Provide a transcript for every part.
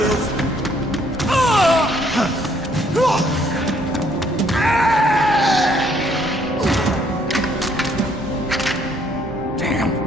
is! Damn.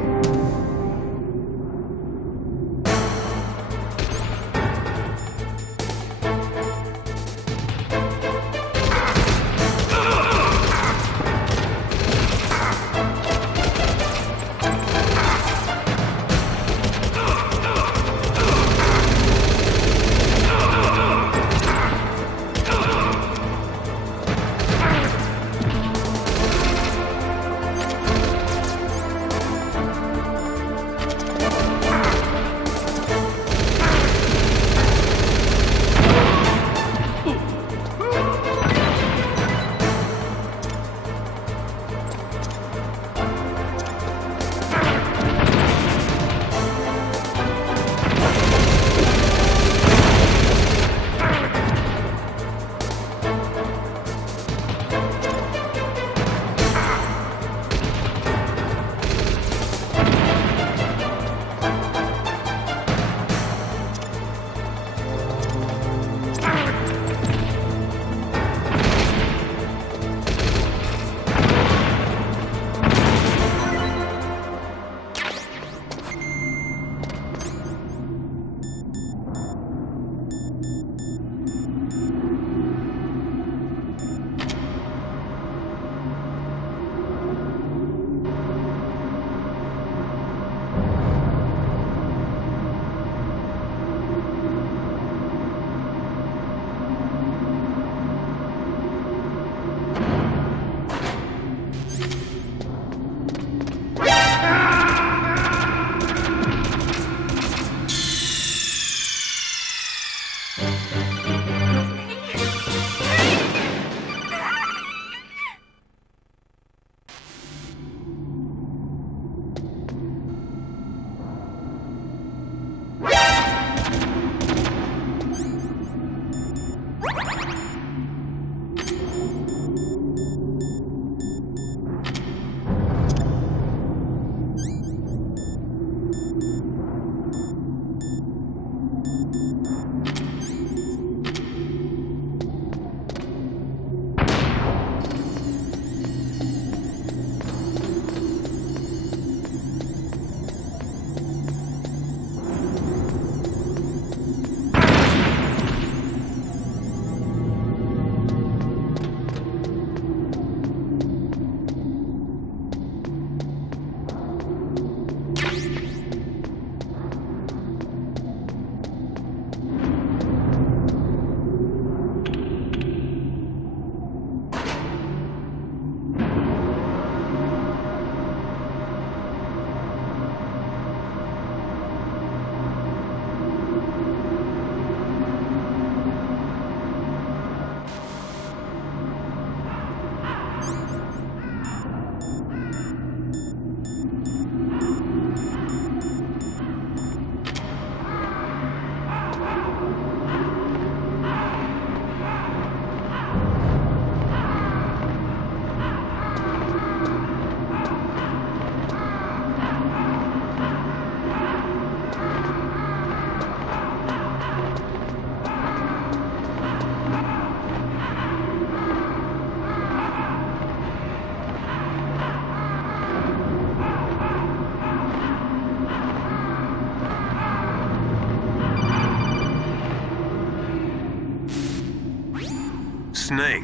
Snake,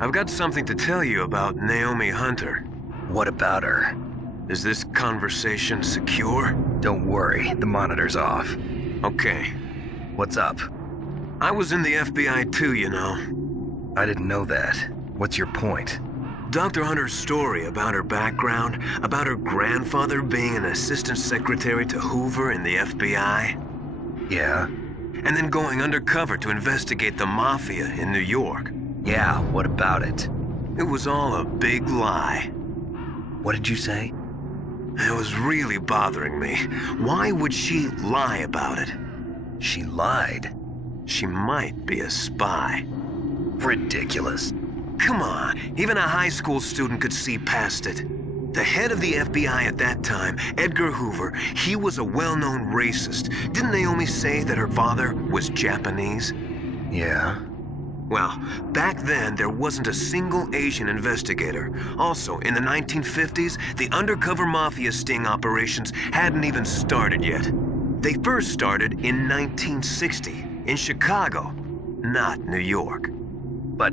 I've got something to tell you about Naomi Hunter. What about her? Is this conversation secure? Don't worry, the monitor's off. Okay. What's up? I was in the FBI too, you know. I didn't know that. What's your point? Dr. Hunter's story about her background, about her grandfather being an assistant secretary to Hoover in the FBI. Yeah? And then going undercover to investigate the Mafia in New York. Yeah, what about it? It was all a big lie. What did you say? It was really bothering me. Why would she lie about it? She lied? She might be a spy. Ridiculous. Come on, even a high school student could see past it. The head of the FBI at that time, Edgar Hoover, he was a well-known racist. Didn't Naomi say that her father was Japanese? Yeah? Well, back then, there wasn't a single Asian investigator. Also, in the 1950s, the undercover mafia sting operations hadn't even started yet. They first started in 1960, in Chicago, not New York. But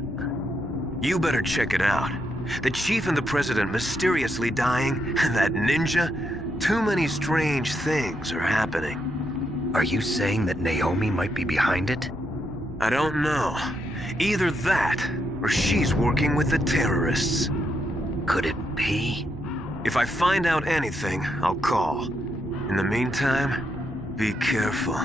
You better check it out. The chief and the president mysteriously dying, and that ninja. Too many strange things are happening. are you saying that Naomi might be behind it? I don't know. Either that, or she's working with the terrorists. Could it be? If I find out anything, I'll call. In the meantime, be careful.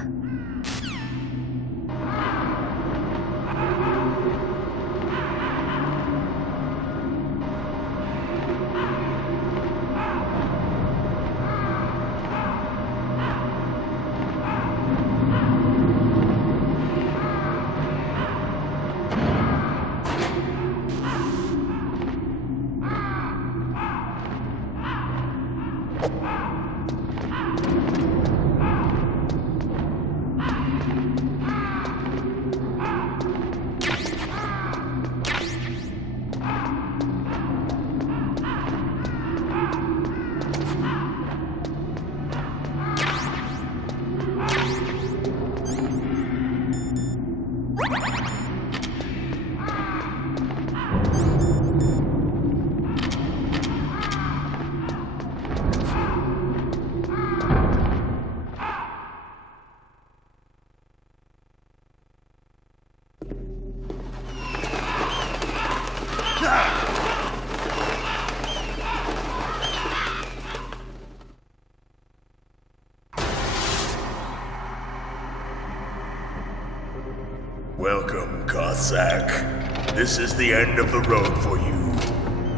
Welcome, Cossack. This is the end of the road for you.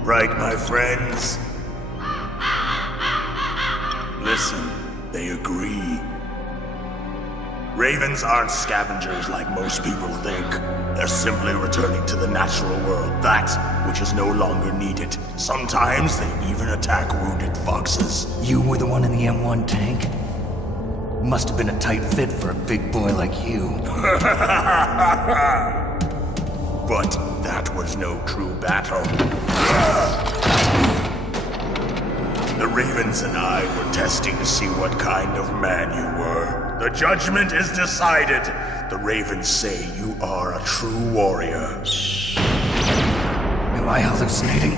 Right, my friends? Listen, they agree. Ravens aren't scavengers like most people think. They're simply returning to the natural world, that which is no longer needed. Sometimes they even attack wounded foxes. You were the one in the M1 tank? Must have been a tight fit for a big boy like you. But that was no true battle. The Ravens and I were testing to see what kind of man you were. The judgment is decided. The Ravens say you are a true warrior. Am I hallucinating?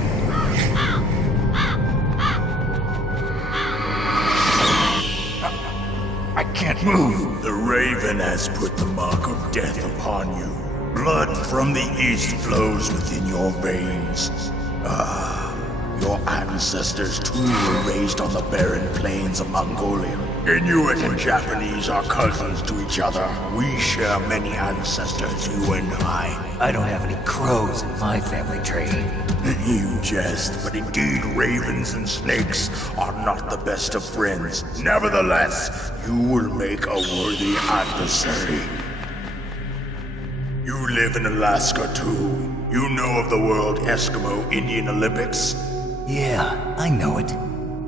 I can't move. The Raven has put the mark of death upon you. Blood from the east flows within your veins. Your ancestors too were raised on the barren plains of Mongolia. Inuit and Japanese are cousins to each other. We share many ancestors, you and I. I don't have any crows in my family tree. You jest, but indeed ravens and snakes are not the best of friends. Nevertheless, you will make a worthy adversary. You live in Alaska too. You know of the World Eskimo Indian Olympics? Yeah, I know it.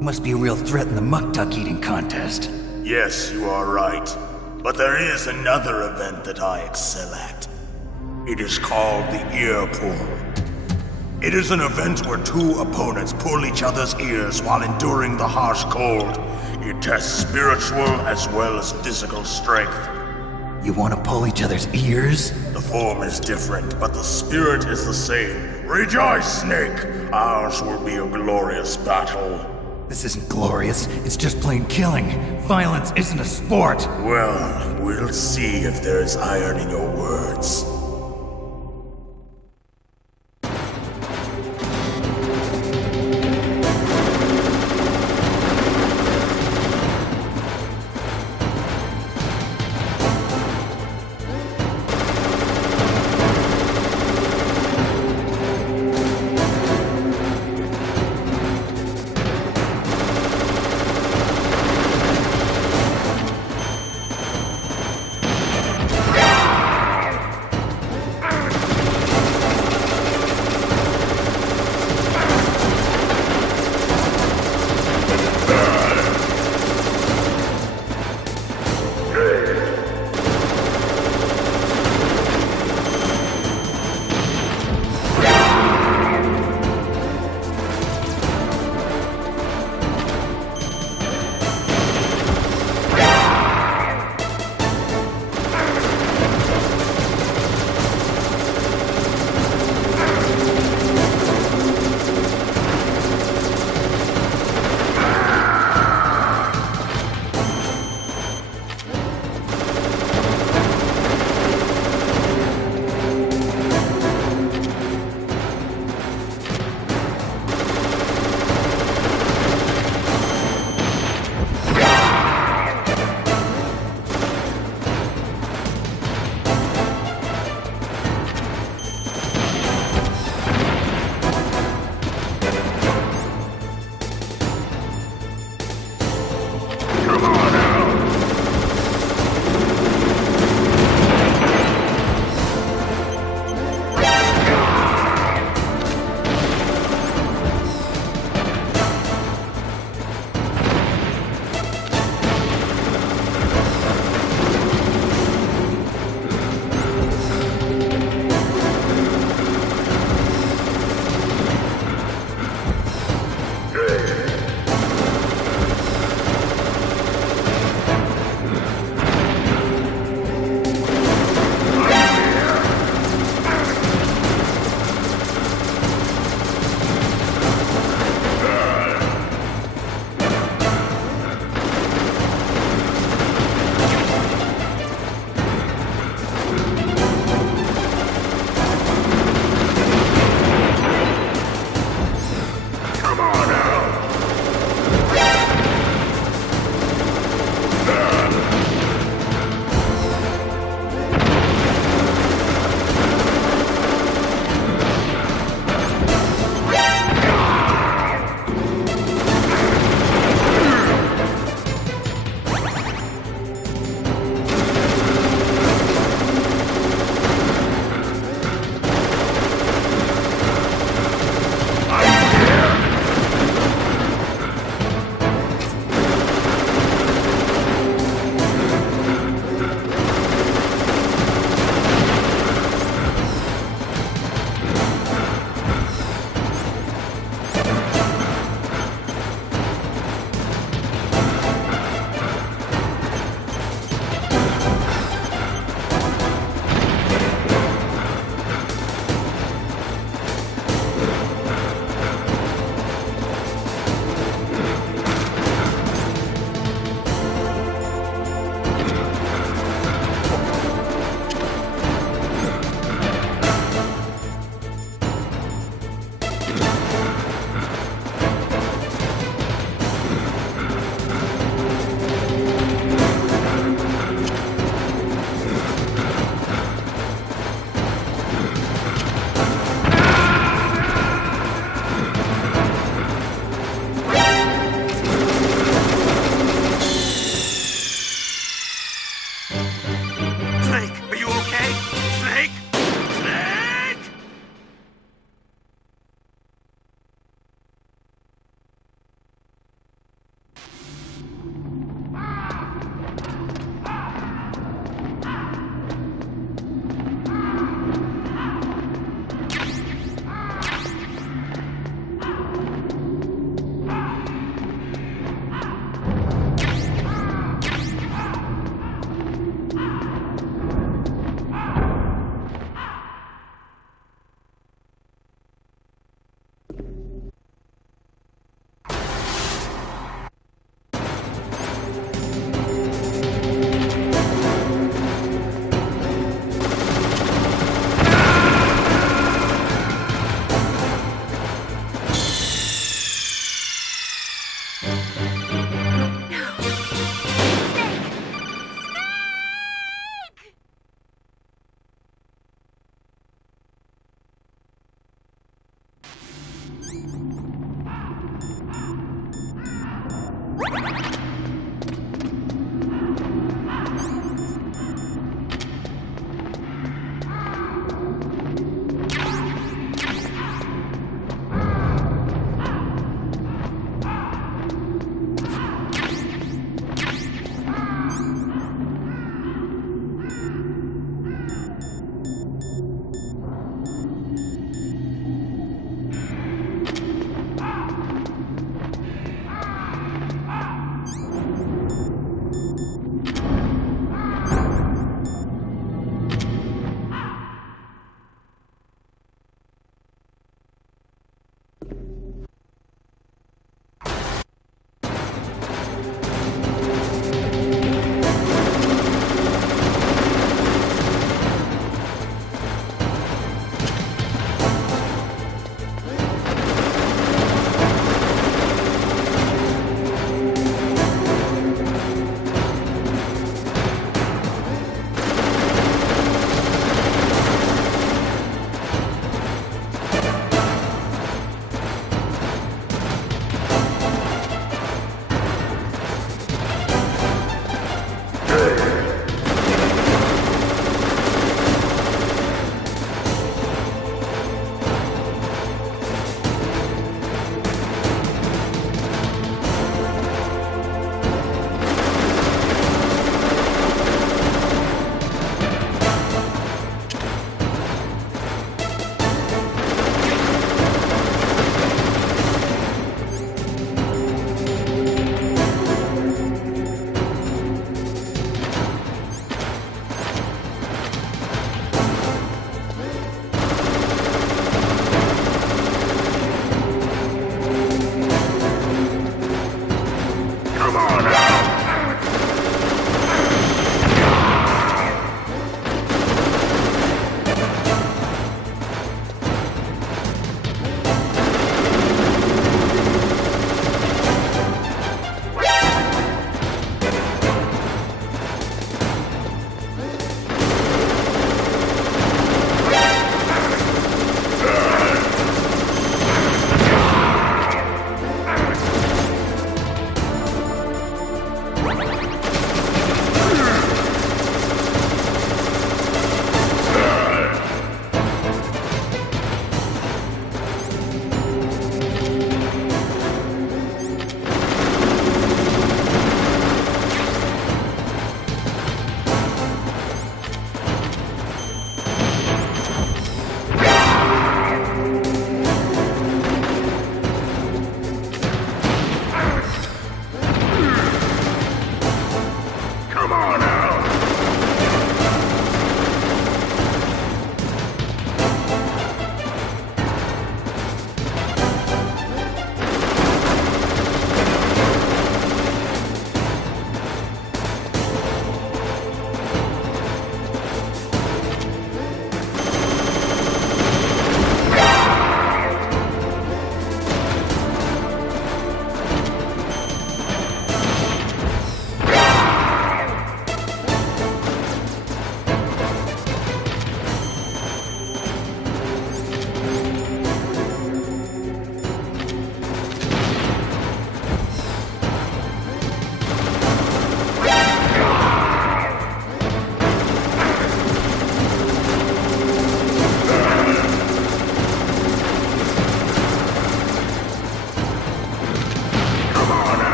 Must be a real threat in the muck-duck eating contest. Yes, you are right. But there is another event that I excel at. It is called the ear pull. It is an event where two opponents pull each other's ears while enduring the harsh cold. It tests spiritual as well as physical strength. You want to pull each other's ears? The form is different, but the spirit is the same. Rejoice, Snake! Ours will be a glorious battle. This isn't glorious, it's just plain killing. Violence isn't a sport. Well, we'll see if there's iron in your words.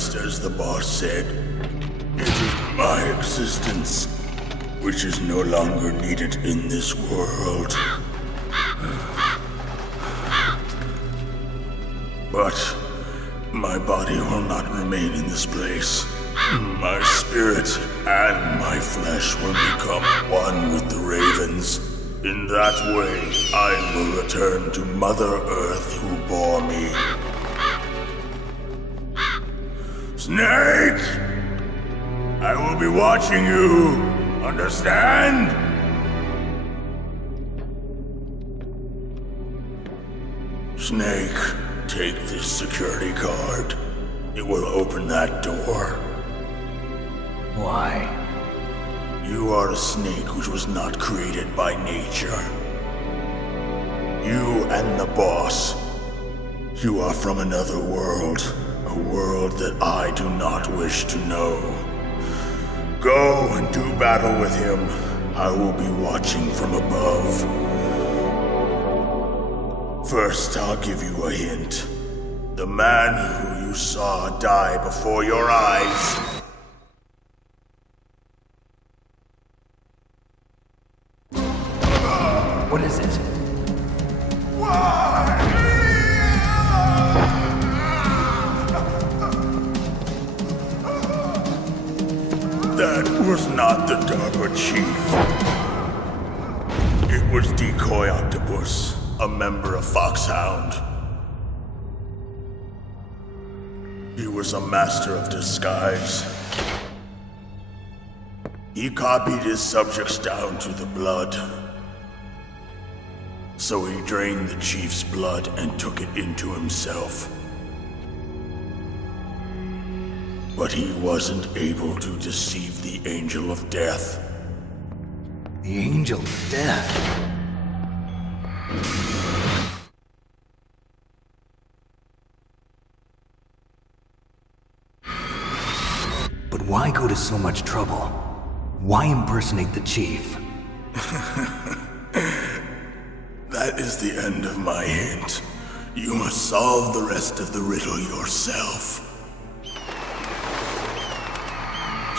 Just as the boss said, it is my existence which is no longer needed in this world. But my body will not remain in this place. My spirit and my flesh will become one with the ravens. In that way, I will return to Mother Earth who bore me. Snake! I will be watching you. Understand? Snake, take this security card. It will open that door. Why? You are a snake which was not created by nature. You and the boss. You are from another world. A world that I do not wish to know. Go and do battle with him. I will be watching from above. First, I'll give you a hint. The man who you saw die before your eyes. What is it? That was not the Darba Chief. It was Decoy Octopus, a member of Foxhound. He was a master of disguise. He copied his subjects down to the blood. So he drained the Chief's blood and took it into himself. But he wasn't able to deceive the Angel of Death. The Angel of Death? But why go to so much trouble? Why impersonate the Chief? That is the end of my hint. You must solve the rest of the riddle yourself.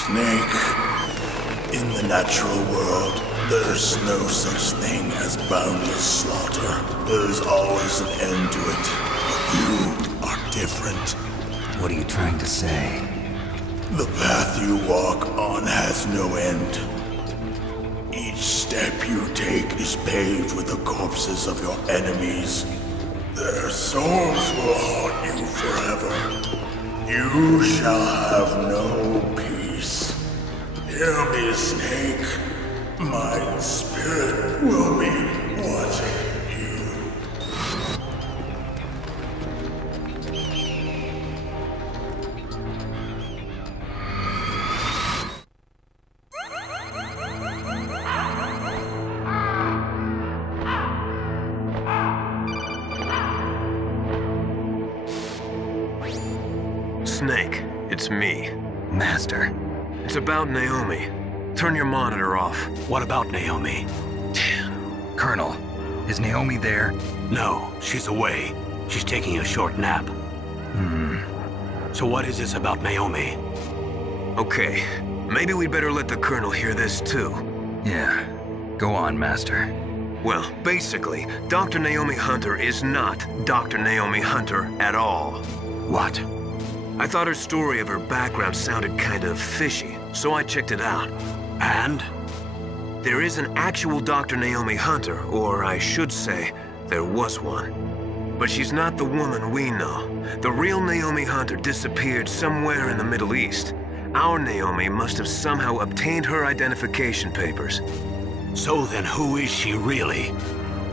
Snake, in the natural world, there's no such thing as boundless slaughter. There's always an end to it, but you are different. What are you trying to say? The path you walk on has no end. Each step you take is paved with the corpses of your enemies. Their souls will haunt you forever. You shall have no peace. Hear me, Snake. My spirit will be watching you. Snake, it's me. Master. It's about Naomi. Turn your monitor off. What about Naomi? Colonel, is Naomi there? No, she's away. She's taking a short nap. So what is this about Naomi? Okay, maybe we'd better let the Colonel hear this too. Yeah. Go on, Master. Well, basically, Dr. Naomi Hunter is not Dr. Naomi Hunter at all. What? I thought her story of her background sounded kind of fishy, so I checked it out. And? There is an actual Dr. Naomi Hunter, or I should say, there was one. But she's not the woman we know. The real Naomi Hunter disappeared somewhere in the Middle East. Our Naomi must have somehow obtained her identification papers. So then who is she really?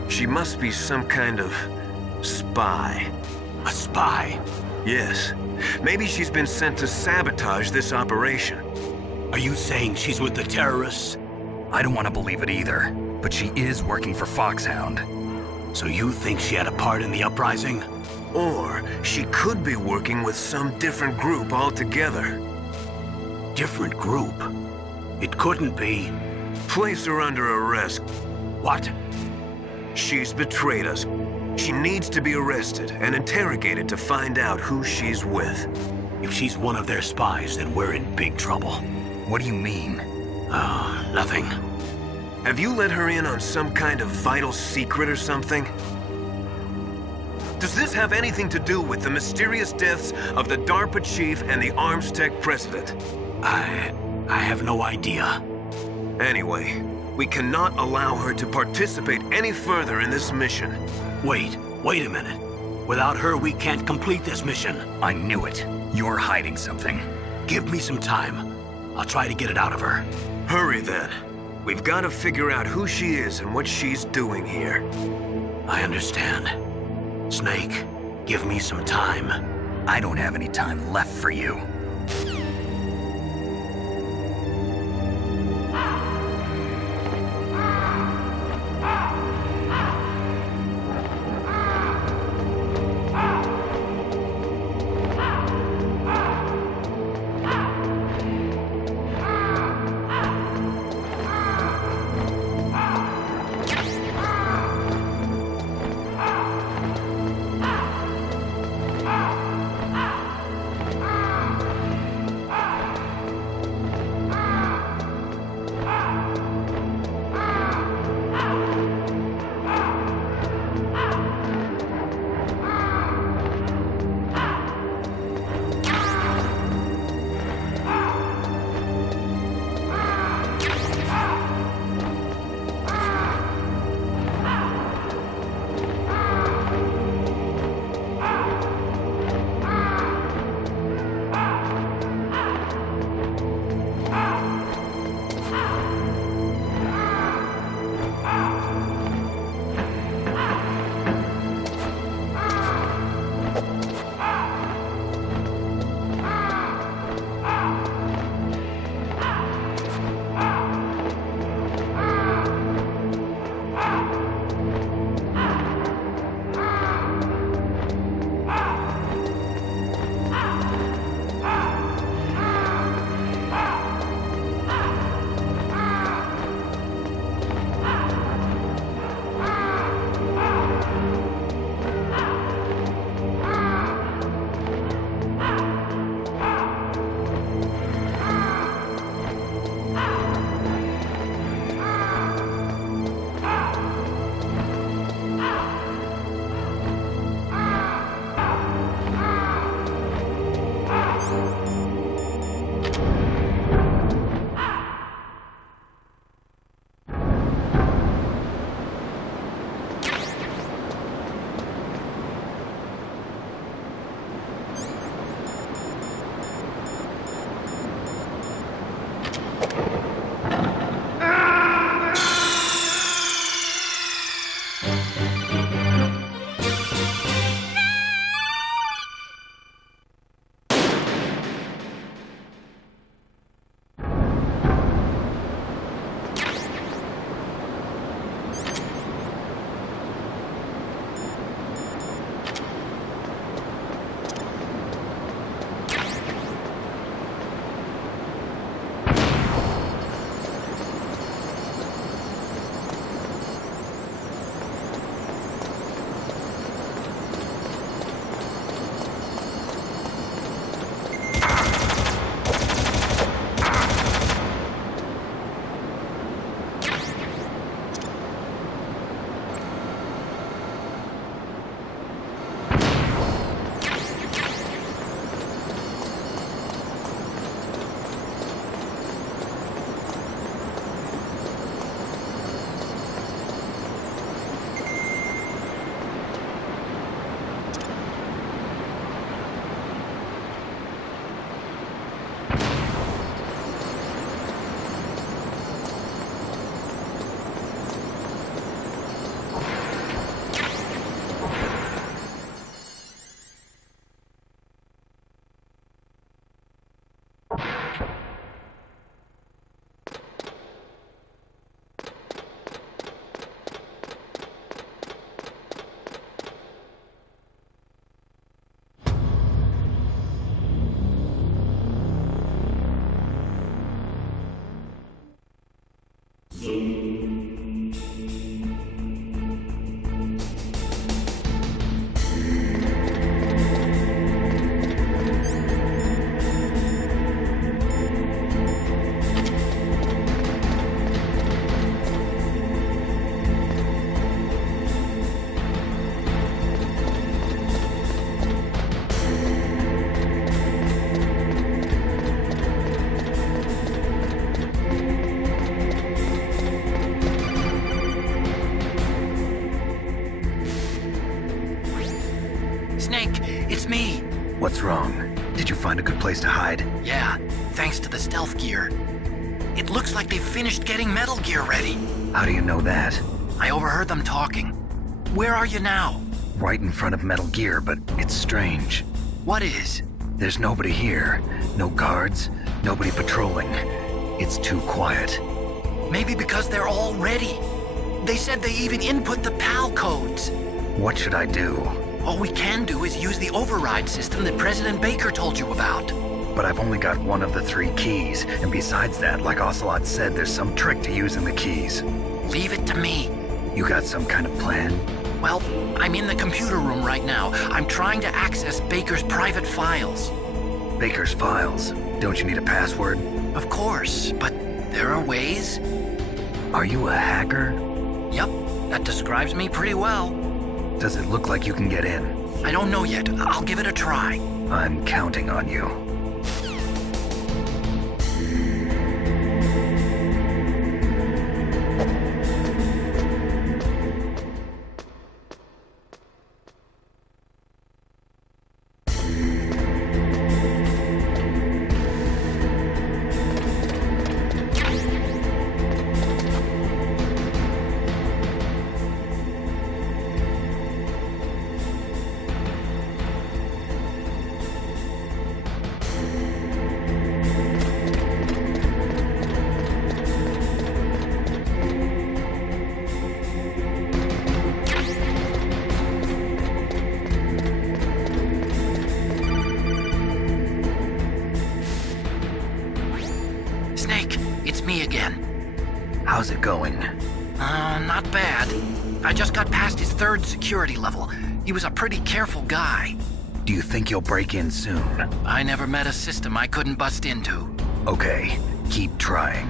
She must be some kind of spy. A spy? Yes. Maybe she's been sent to sabotage this operation. Are you saying she's with the terrorists? I don't want to believe it either, but she is working for Foxhound. So you think she had a part in the uprising? Or she could be working with some different group altogether. Different group? It couldn't be. Place her under arrest. What? She's betrayed us. She needs to be arrested and interrogated to find out who she's with. If she's one of their spies, then we're in big trouble. What do you mean? Nothing. Have you let her in on some kind of vital secret or something? Does this have anything to do with the mysterious deaths of the DARPA chief and the Arms Tech president? I have no idea. Anyway, we cannot allow her to participate any further in this mission. Wait a minute. Without her, we can't complete this mission. I knew it. You're hiding something. Give me some time. I'll try to get it out of her. Hurry then. We've got to figure out who she is and what she's doing here. I understand. Snake, give me some time. I don't have any time left for you. it's me. What's wrong? Did you find a good place to hide? Yeah, thanks to the stealth gear. It looks like they've finished getting Metal Gear ready. How do you know that? I overheard them talking. Where are you now? Right in front of Metal Gear, but it's strange. What is? There's nobody here. No guards, nobody patrolling. It's too quiet. Maybe because they're all ready. They said they even input the PAL codes. What should I do? All we can do is use the override system that President Baker told you about. But I've only got one of the 3 keys, and besides that, like Ocelot said, there's some trick to using the keys. Leave it to me. You got some kind of plan? Well, I'm in the computer room right now. I'm trying to access Baker's private files. Baker's files? Don't you need a password? Of course, but there are ways. Are you a hacker? Yup, that describes me pretty well. Does it look like you can get in? I don't know yet. I'll give it a try. I'm counting on you. It's me again. How's it going? Not bad. I just got past his 3rd security level. He was a pretty careful guy. Do you think you'll break in soon? I never met a system I couldn't bust into. Okay, keep trying.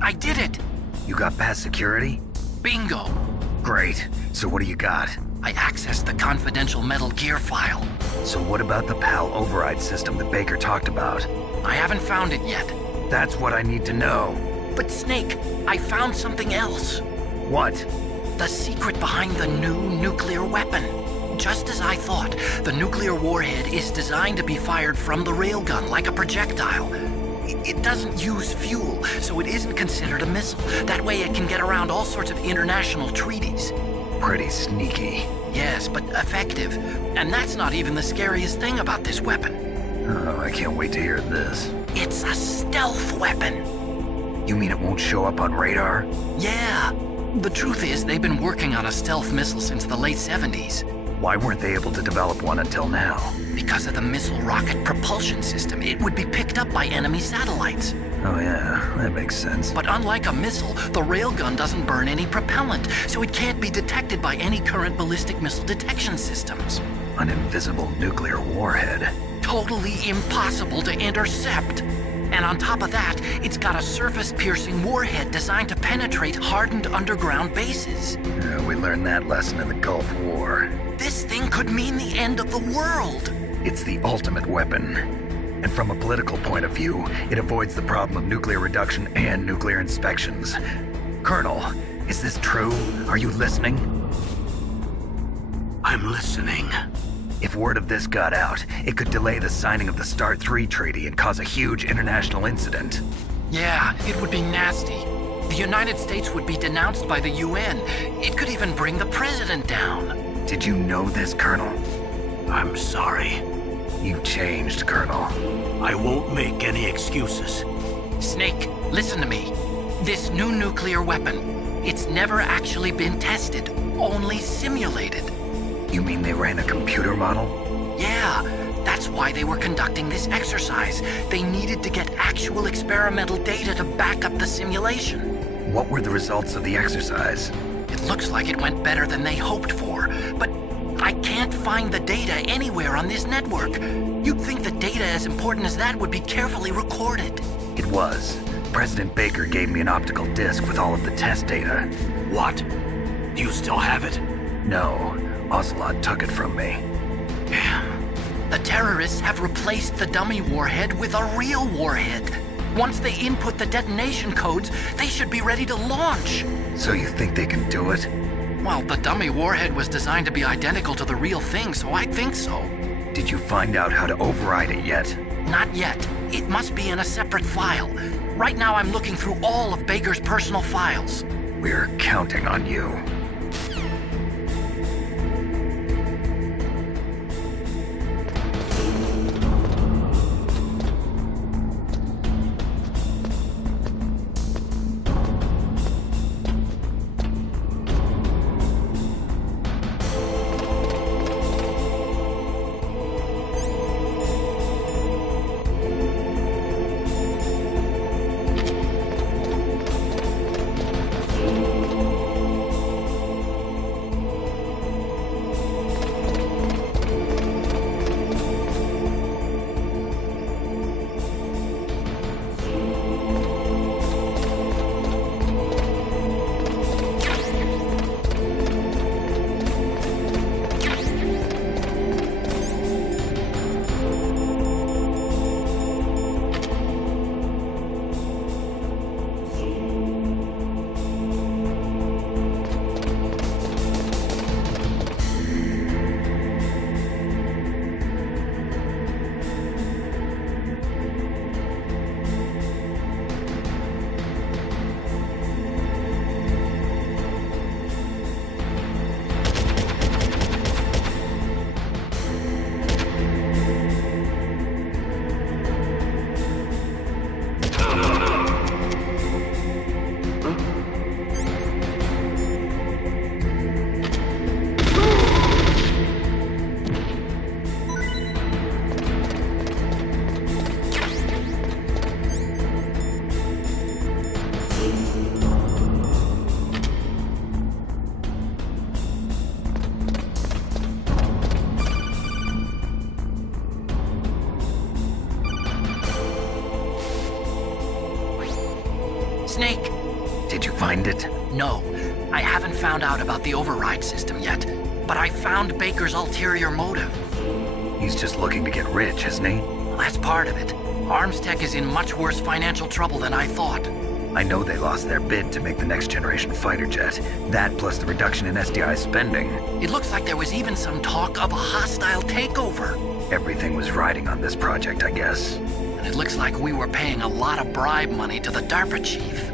I did it! You got past security? Bingo! Great. So what do you got? I accessed the confidential Metal Gear file. So what about the PAL override system that Baker talked about? I haven't found it yet. That's what I need to know. But Snake, I found something else. What? The secret behind the new nuclear weapon. Just as I thought, the nuclear warhead is designed to be fired from the railgun like a projectile. It doesn't use fuel, so it isn't considered a missile. That way it can get around all sorts of international treaties. Pretty sneaky. Yes, but effective. And that's not even the scariest thing about this weapon. Oh, I can't wait to hear this. It's a stealth weapon. You mean it won't show up on radar? Yeah. The truth is, they've been working on a stealth missile since the late 70s. Why weren't they able to develop one until now? Because of the missile rocket propulsion system, it would be picked up by enemy satellites. Oh yeah, that makes sense. But unlike a missile, the railgun doesn't burn any propellant, so it can't be detected by any current ballistic missile detection systems. An invisible nuclear warhead. Totally impossible to intercept. And on top of that, it's got a surface-piercing warhead designed to penetrate hardened underground bases. We learned that lesson in the Gulf War. This thing could mean the end of the world. It's the ultimate weapon. And from a political point of view, it avoids the problem of nuclear reduction and nuclear inspections. Colonel, is this true? Are you listening? I'm listening. If word of this got out, it could delay the signing of the START 3 treaty and cause a huge international incident. Yeah, it would be nasty. The United States would be denounced by the UN. It could even bring the president down. Did you know this, Colonel? I'm sorry. You've changed, Colonel. I won't make any excuses. Snake, listen to me. This new nuclear weapon, it's never actually been tested, only simulated. You mean they ran a computer model? Yeah, that's why they were conducting this exercise. They needed to get actual experimental data to back up the simulation. What were the results of the exercise? It looks like it went better than they hoped for, but I can't find the data anywhere on this network. You'd think the data as important as that would be carefully recorded. It was. President Baker gave me an optical disc with all of the test data. What? Do you still have it? No, Ocelot took it from me. Damn. The terrorists have replaced the dummy warhead with a real warhead. Once they input the detonation codes, they should be ready to launch. So you think they can do it? Well, the dummy warhead was designed to be identical to the real thing, so I think so. Did you find out how to override it yet? Not yet. It must be in a separate file. Right now I'm looking through all of Baker's personal files. We're counting on you. Snake! Did you find it? No, I haven't found out about the override system yet, but I found Baker's ulterior motive. He's just looking to get rich, isn't he? Well, that's part of it. Arms Tech is in much worse financial trouble than I thought. I know they lost their bid to make the next generation fighter jet. That plus the reduction in SDI spending. It looks like there was even some talk of a hostile takeover. Everything was riding on this project, I guess. And it looks like we were paying a lot of bribe money to the DARPA chief.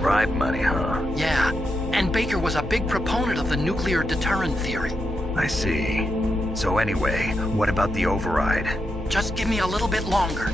Bribe money, huh? Yeah, and Baker was a big proponent of the nuclear deterrent theory. I see. So anyway, what about the override? Just give me a little bit longer.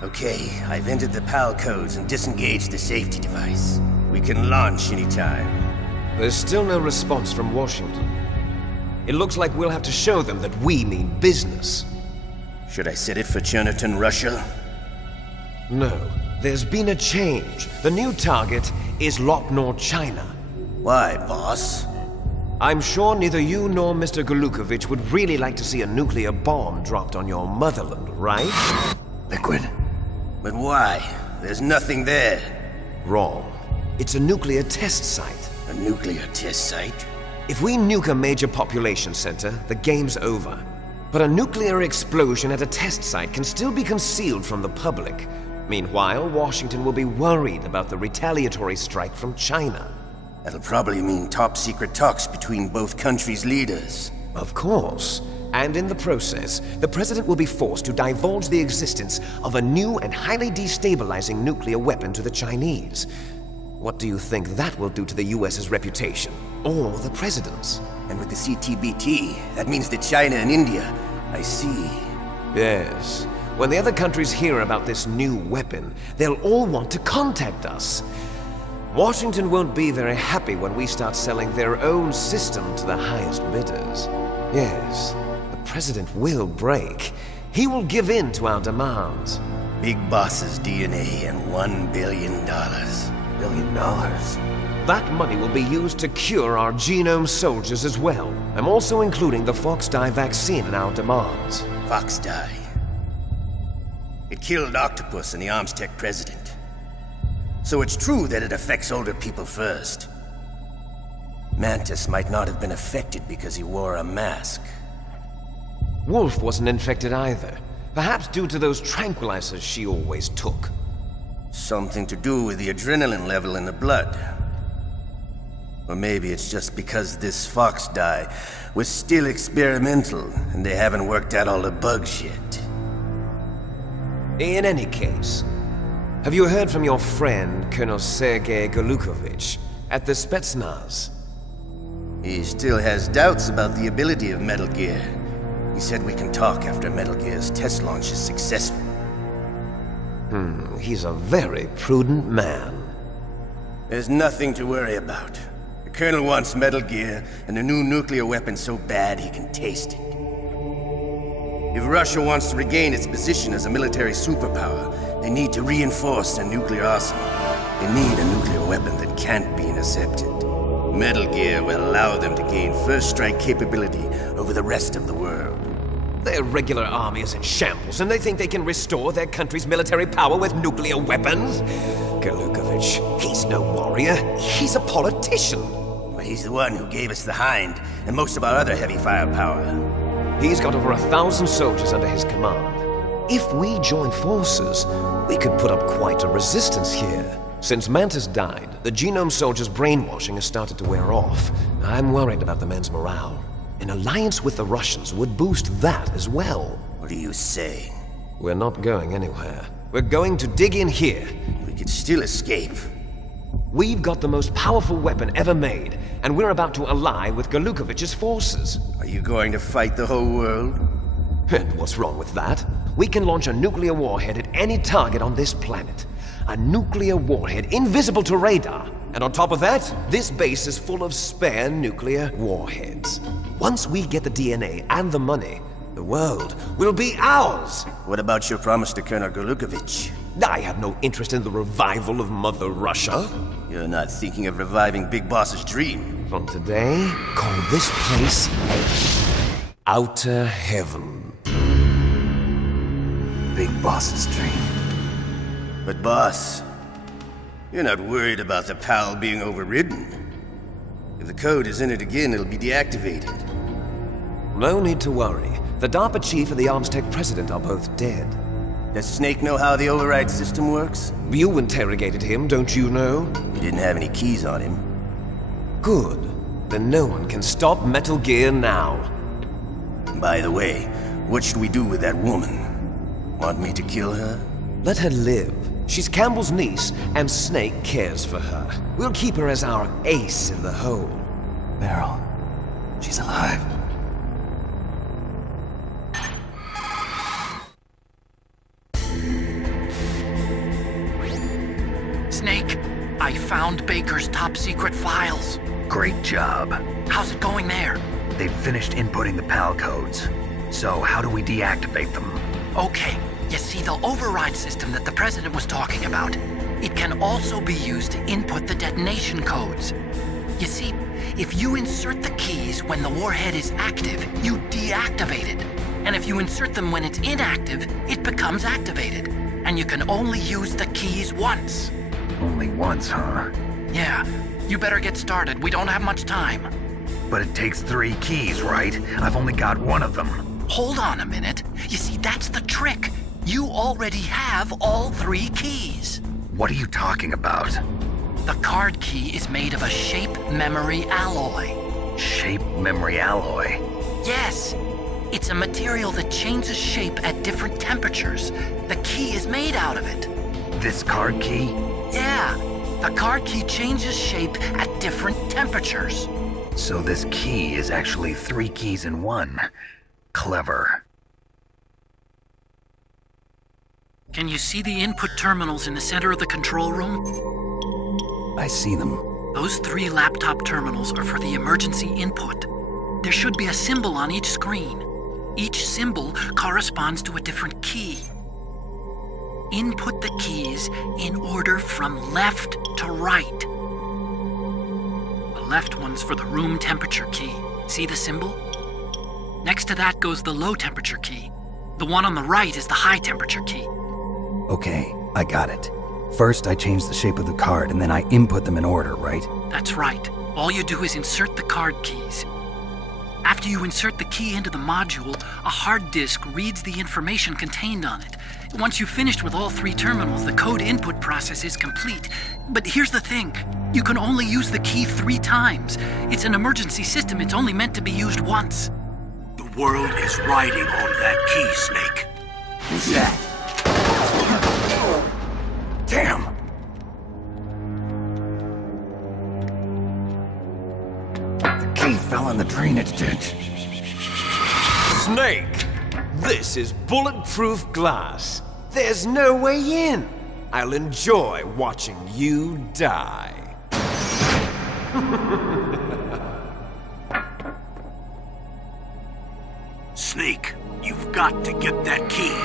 Okay, I've entered the PAL codes and disengaged the safety device. We can launch anytime. There's still no response from Washington. It looks like we'll have to show them that we mean business. Should I set it for Cherniton, Russia? No, there's been a change. The new target is Lopnor, China. Why, boss? I'm sure neither you nor Mr. Golukovich would really like to see a nuclear bomb dropped on your motherland, right? Liquid. But why? There's nothing there. Wrong. It's a nuclear test site. A nuclear test site? If we nuke a major population center, the game's over. But a nuclear explosion at a test site can still be concealed from the public. Meanwhile, Washington will be worried about the retaliatory strike from China. That'll probably mean top-secret talks between both countries' leaders. Of course. And in the process, the president will be forced to divulge the existence of a new and highly destabilizing nuclear weapon to the Chinese. What do you think that will do to the US's reputation? Or the president's? And with the CTBT, that means that China and India. I see. Yes. When the other countries hear about this new weapon, they'll all want to contact us. Washington won't be very happy when we start selling their own system to the highest bidders. Yes, the president will break. He will give in to our demands. Big Boss's DNA and $1 billion. $1 billion? That money will be used to cure our genome soldiers as well. I'm also including the Fox-Die vaccine in our demands. Fox-Die. It killed Octopus and the Armstech president. So it's true that it affects older people first. Mantis might not have been affected because he wore a mask. Wolf wasn't infected either. Perhaps due to those tranquilizers she always took. Something to do with the adrenaline level in the blood. Or maybe it's just because this Fox-Die was still experimental and they haven't worked out all the bugs yet. In any case, have you heard from your friend, Colonel Sergei Golukovich, at the Spetsnaz? He still has doubts about the ability of Metal Gear. He said we can talk after Metal Gear's test launch is successful. He's a very prudent man. There's nothing to worry about. The Colonel wants Metal Gear and a new nuclear weapon so bad he can taste it. If Russia wants to regain its position as a military superpower, they need to reinforce their nuclear arsenal. They need a nuclear weapon that can't be intercepted. Metal Gear will allow them to gain first strike capability over the rest of the world. Their regular army is in shambles, and they think they can restore their country's military power with nuclear weapons? Golukovich, he's no warrior. He's a politician. Well, he's the one who gave us the Hind and most of our other heavy firepower. He's got over 1,000 soldiers under his command. If we join forces, we could put up quite a resistance here. Since Mantis died, the genome soldiers' brainwashing has started to wear off. I'm worried about the men's morale. An alliance with the Russians would boost that as well. What are you saying? We're not going anywhere. We're going to dig in here. We could still escape. We've got the most powerful weapon ever made, and we're about to ally with Golukovich's forces. Are you going to fight the whole world? And what's wrong with that? We can launch a nuclear warhead at any target on this planet. A nuclear warhead invisible to radar. And on top of that, this base is full of spare nuclear warheads. Once we get the DNA and the money, The world will be ours! What about your promise to Colonel Golukovich? I have no interest in the revival of Mother Russia. You're not thinking of reviving Big Boss's dream. From today, call this place Outer Heaven. Big Boss's dream. But boss, you're not worried about the PAL being overridden. If the code is entered again, it'll be deactivated. No need to worry. The DARPA chief and the Armstech president are both dead. Does Snake know how the override system works? You interrogated him, don't you know? He didn't have any keys on him. Good. Then no one can stop Metal Gear now. By the way, what should we do with that woman? Want me to kill her? Let her live. She's Campbell's niece, and Snake cares for her. We'll keep her as our ace in the hole. Meryl, she's alive. Snake, I found Baker's top-secret files. Great job. How's it going there? They've finished inputting the PAL codes. So how do we deactivate them? Okay, you see the override system that the President was talking about. It can also be used to input the detonation codes. You see, if you insert the keys when the warhead is active, you deactivate it. And if you insert them when it's inactive, it becomes activated. And you can only use the keys once. Only once, huh? Yeah, you better get started. We don't have much time. But it takes 3 keys, right? I've only got one of them. Hold on a minute. You see, that's the trick. You already have all 3 keys. What are you talking about? The card key is made of a shape memory alloy. Shape memory alloy? Yes. It's a material that changes shape at different temperatures. The key is made out of it. This card key? Yeah. The card key changes shape at different temperatures. So this key is actually 3 keys in one. Clever. Can you see the input terminals in the center of the control room? I see them. Those 3 laptop terminals are for the emergency input. There should be a symbol on each screen. Each symbol corresponds to a different key. Input the keys in order from left to right. The left one's for the room temperature key. See the symbol? Next to that goes the low temperature key. The one on the right is the high temperature key. Okay, I got it. First, I change the shape of the card, and then I input them in order, right? That's right. All you do is insert the card keys. After you insert the key into the module, a hard disk reads the information contained on it. Once you've finished with all 3 terminals, the code input process is complete. But here's the thing. You can only use the key 3 times. It's an emergency system. It's only meant to be used once. The world is riding on that key, Snake. Who's that? Damn! The key fell in the drainage ditch. Snake! This is bulletproof glass. There's no way in. I'll enjoy watching you die. Snake, you've got to get that key.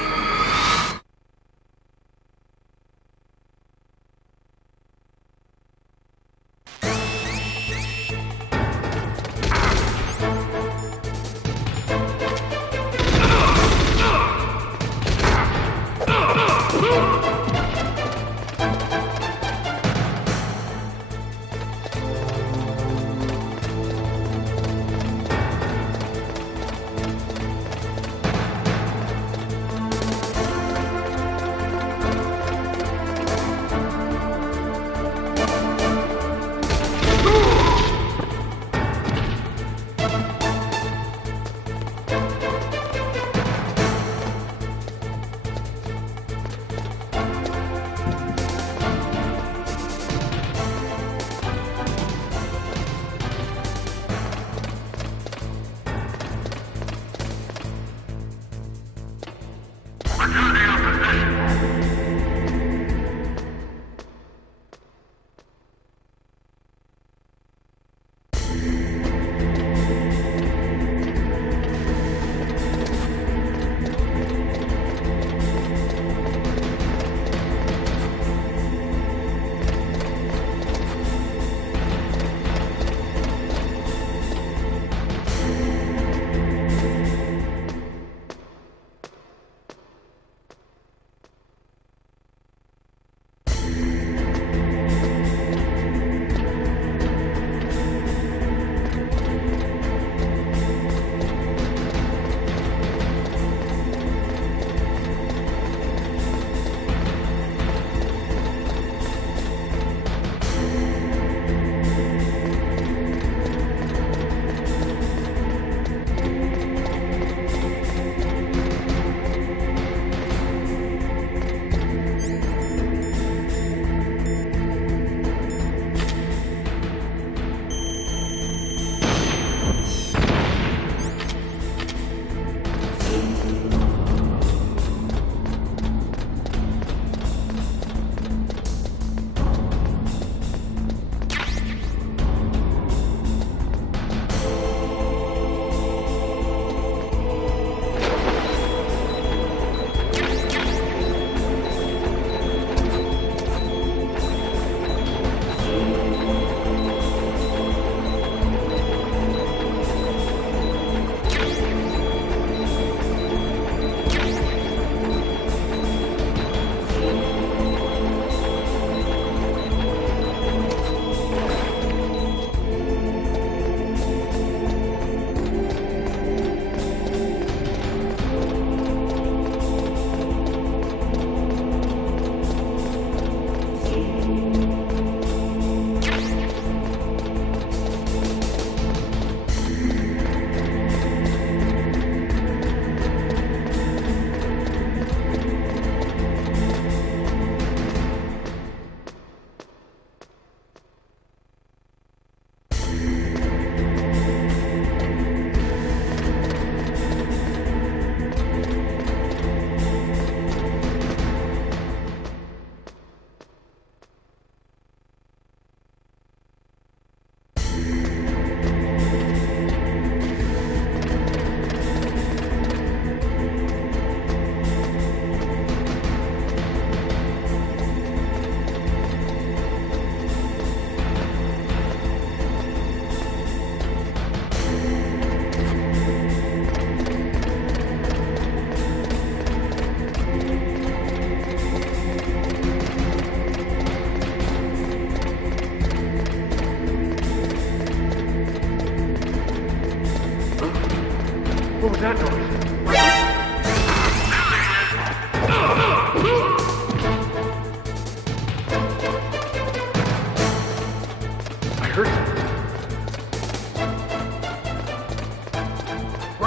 Where'd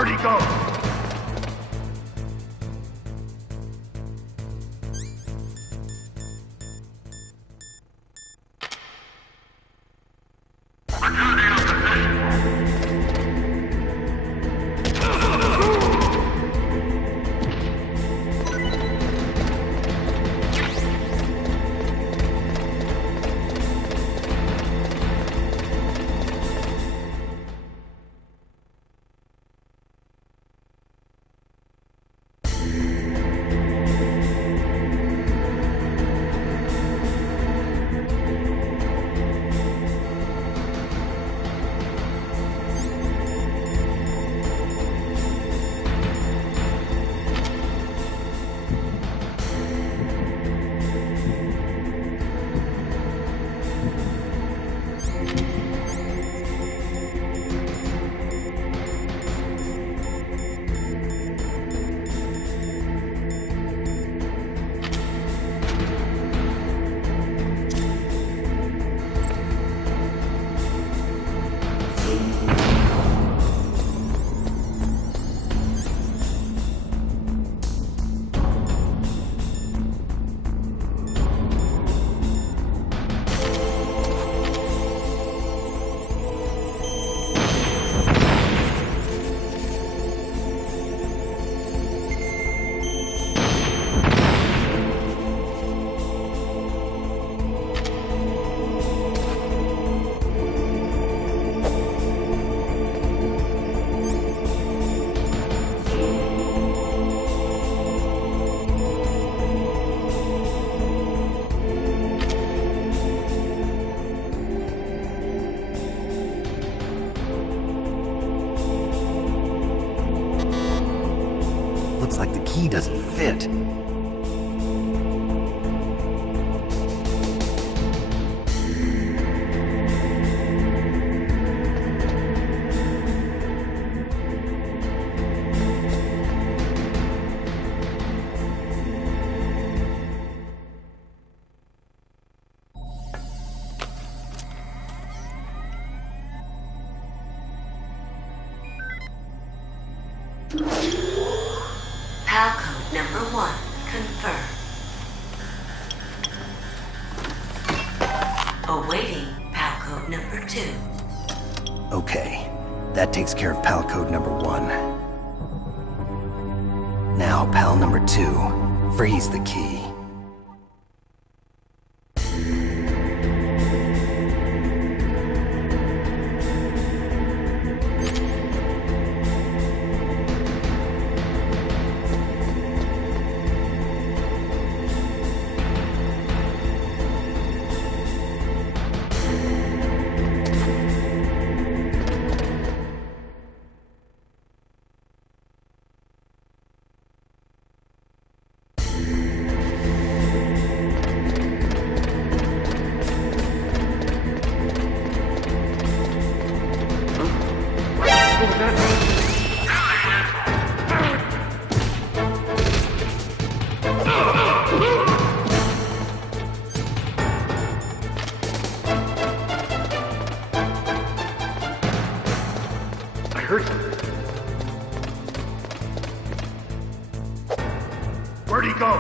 he go? Looks like the key doesn't fit. PAL code number 1 confirmed. Awaiting PAL code number 2. Okay, that takes care of PAL code number 1. Now, PAL number 2, freeze the key. Where'd he go?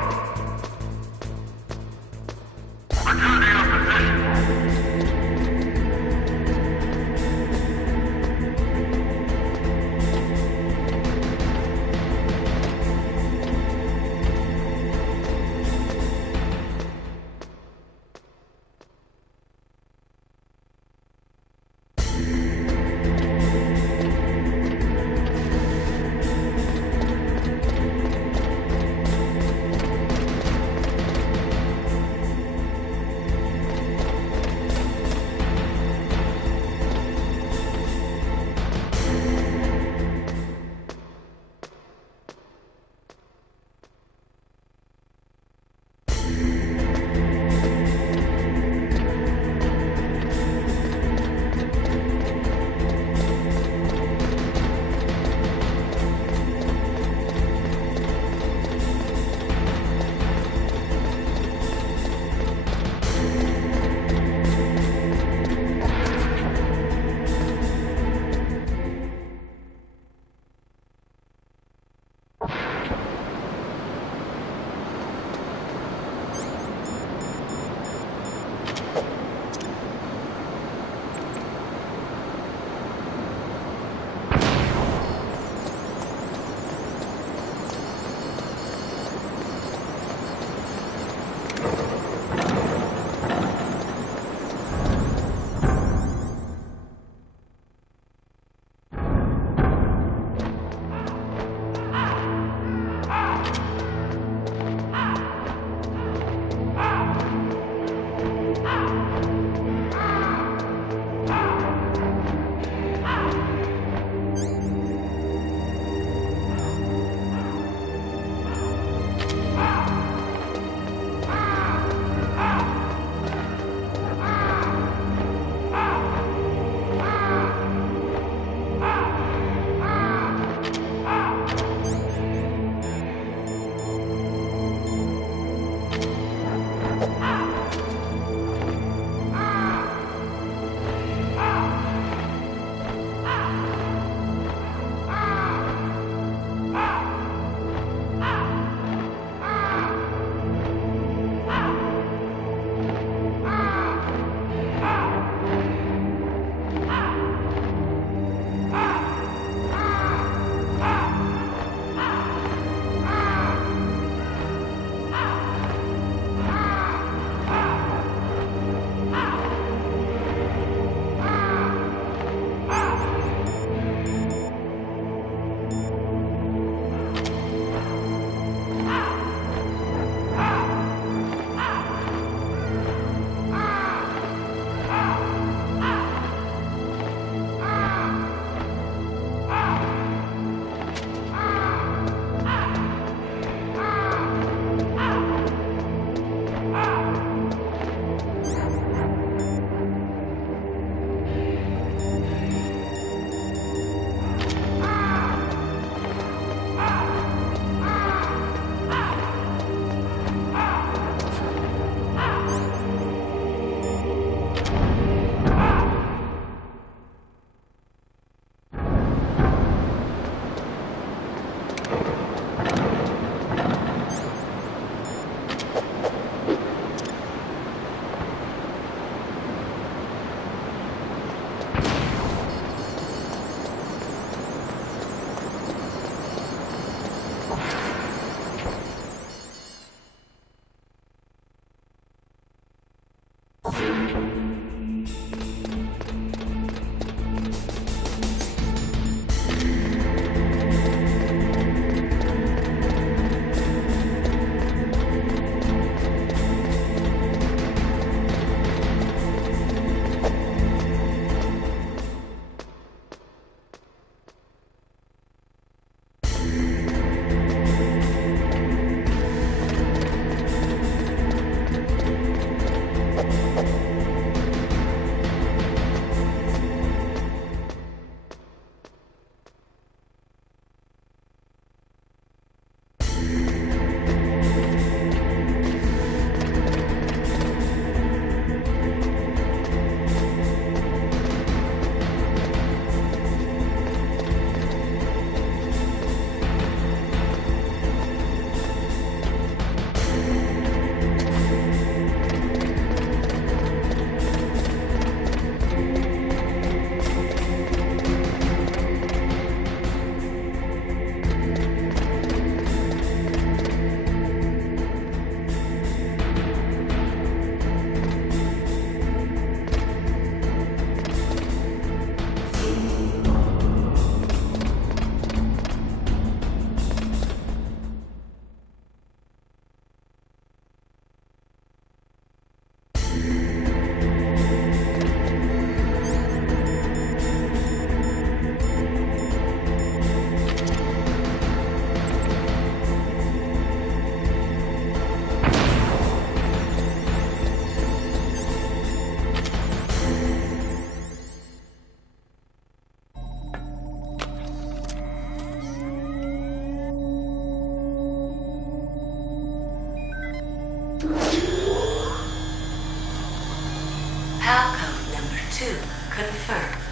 Confirmed.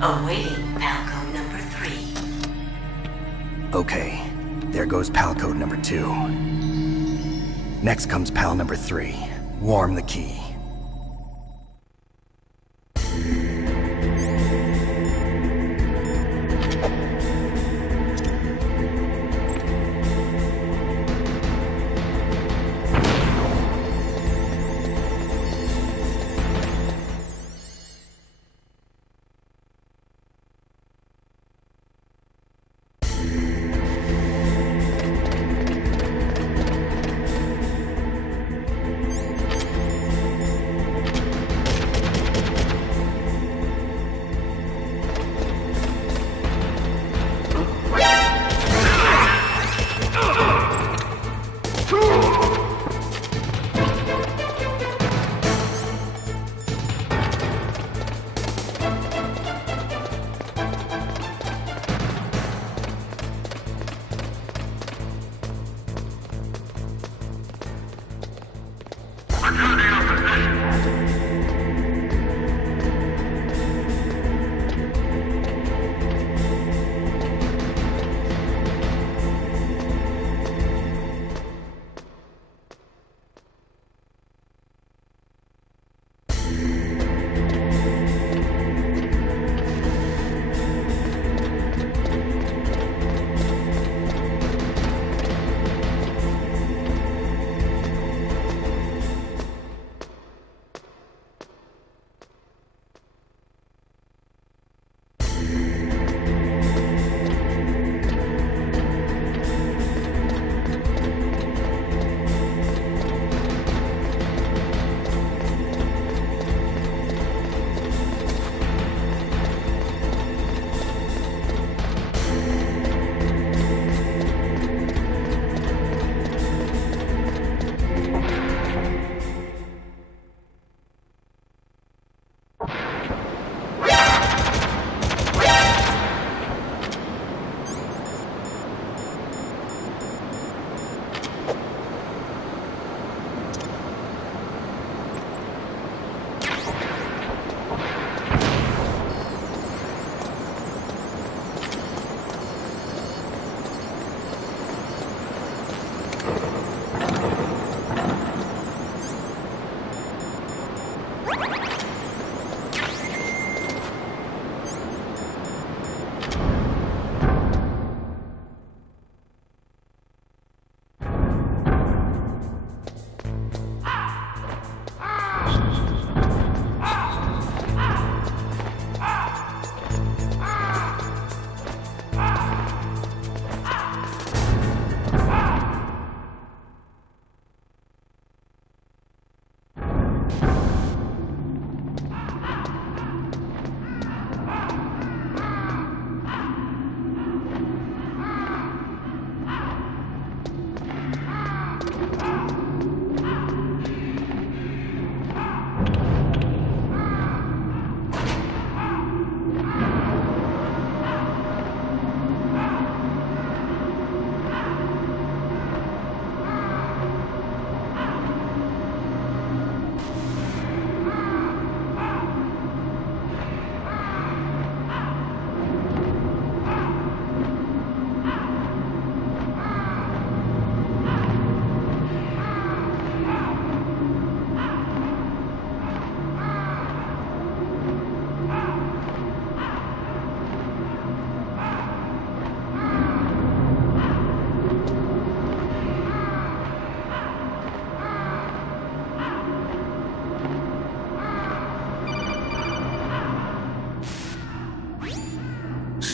Awaiting Palco number 3. Okay, there goes pal code number 2. Next comes pal number 3. Warm the key.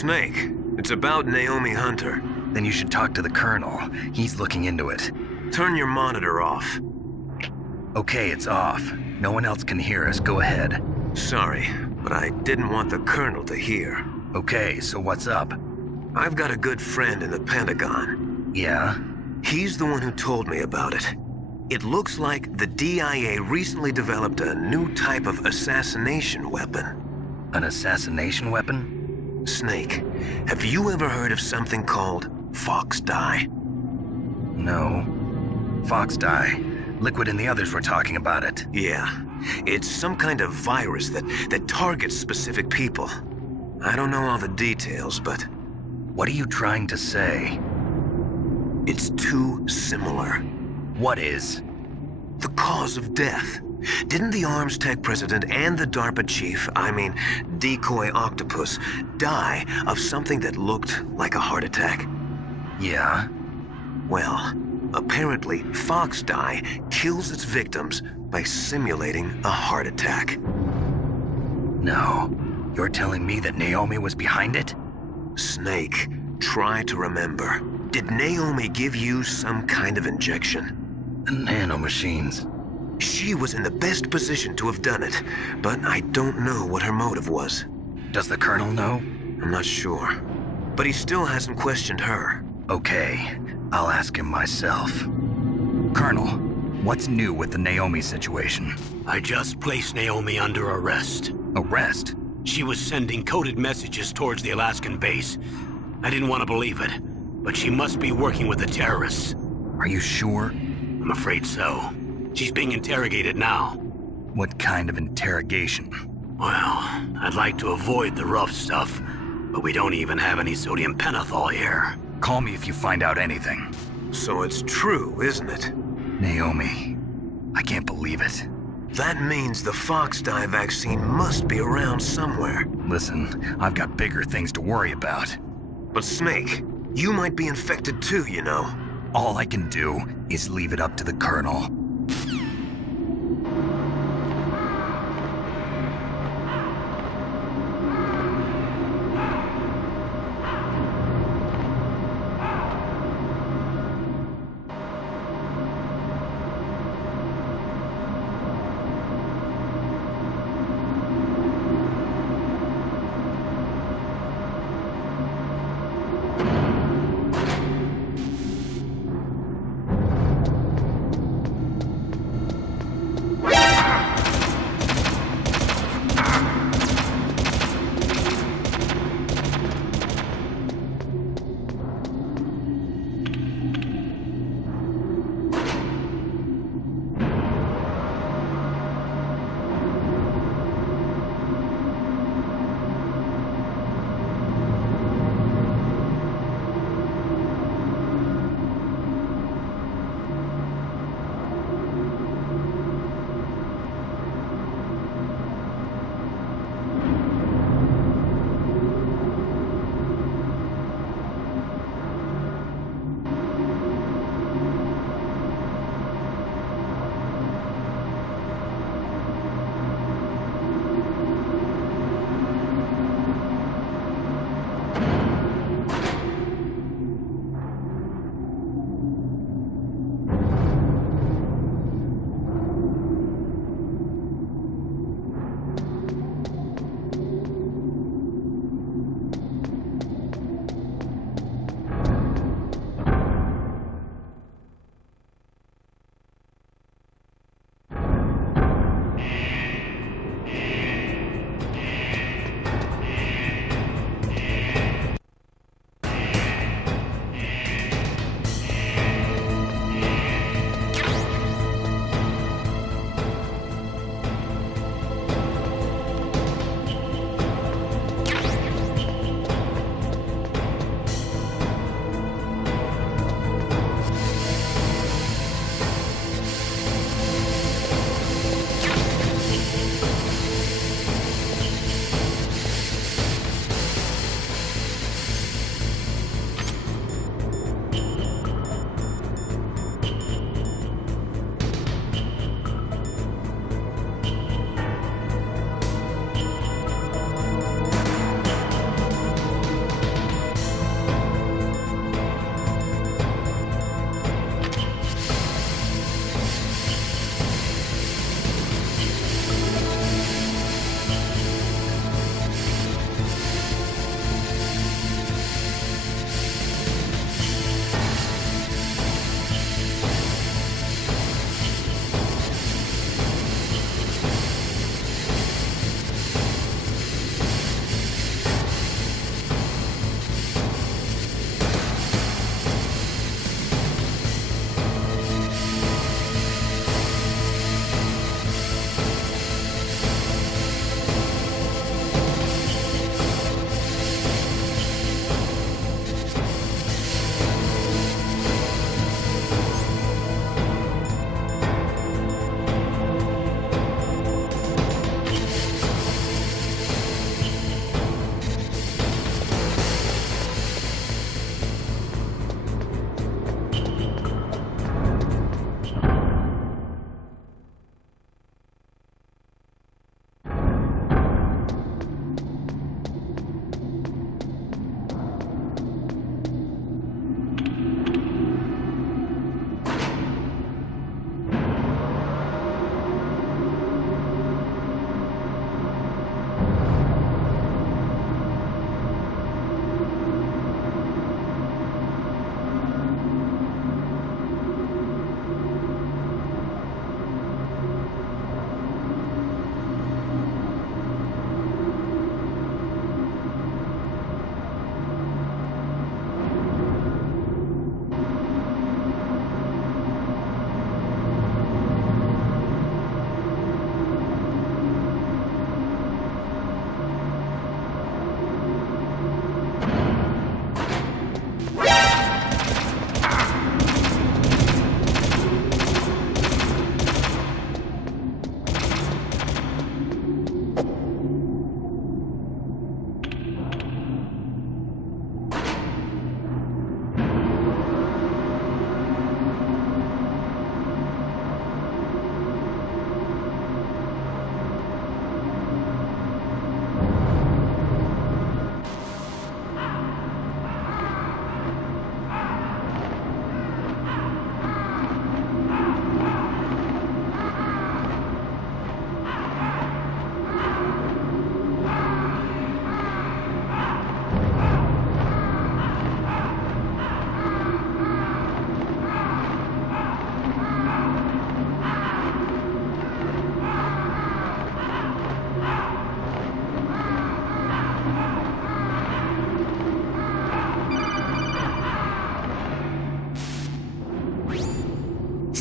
Snake, it's about Naomi Hunter. Then you should talk to the Colonel. He's looking into it. Turn your monitor off. Okay, it's off. No one else can hear us. Go ahead. Sorry, but I didn't want the Colonel to hear. Okay, so what's up? I've got a good friend in the Pentagon. Yeah? He's the one who told me about it. It looks like the DIA recently developed a new type of assassination weapon. An assassination weapon? Snake, have you ever heard of something called Fox Die? No. Fox Die? Liquid and the others were talking about it. Yeah. It's some kind of virus that targets specific people. I don't know all the details, but What are you trying to say? it's too similar. What is? The cause of death. Didn't the Arms Tech president and the DARPA chief, Decoy Octopus, die of something that looked like a heart attack? Yeah? Well, apparently Fox Dye kills its victims by simulating a heart attack. No. You're telling me that Naomi was behind it? Snake, try to remember. Did Naomi give you some kind of injection? The nanomachines. She was in the best position to have done it, but I don't know what her motive was. Does the Colonel know? I'm not sure. But he still hasn't questioned her. Okay, I'll ask him myself. Colonel, what's new with the Naomi situation? I just placed Naomi under arrest. Arrest? She was sending coded messages towards the Alaskan base. I didn't want to believe it, but she must be working with the terrorists. Are you sure? I'm afraid so. She's being interrogated now. What kind of interrogation? Well, I'd like to avoid the rough stuff, but we don't even have any sodium pentothal here. Call me if you find out anything. So it's true, isn't it? Naomi, I can't believe it. That means the Fox Dye vaccine must be around somewhere. Listen, I've got bigger things to worry about. But Snake, you might be infected too, you know. All I can do is leave it up to the Colonel.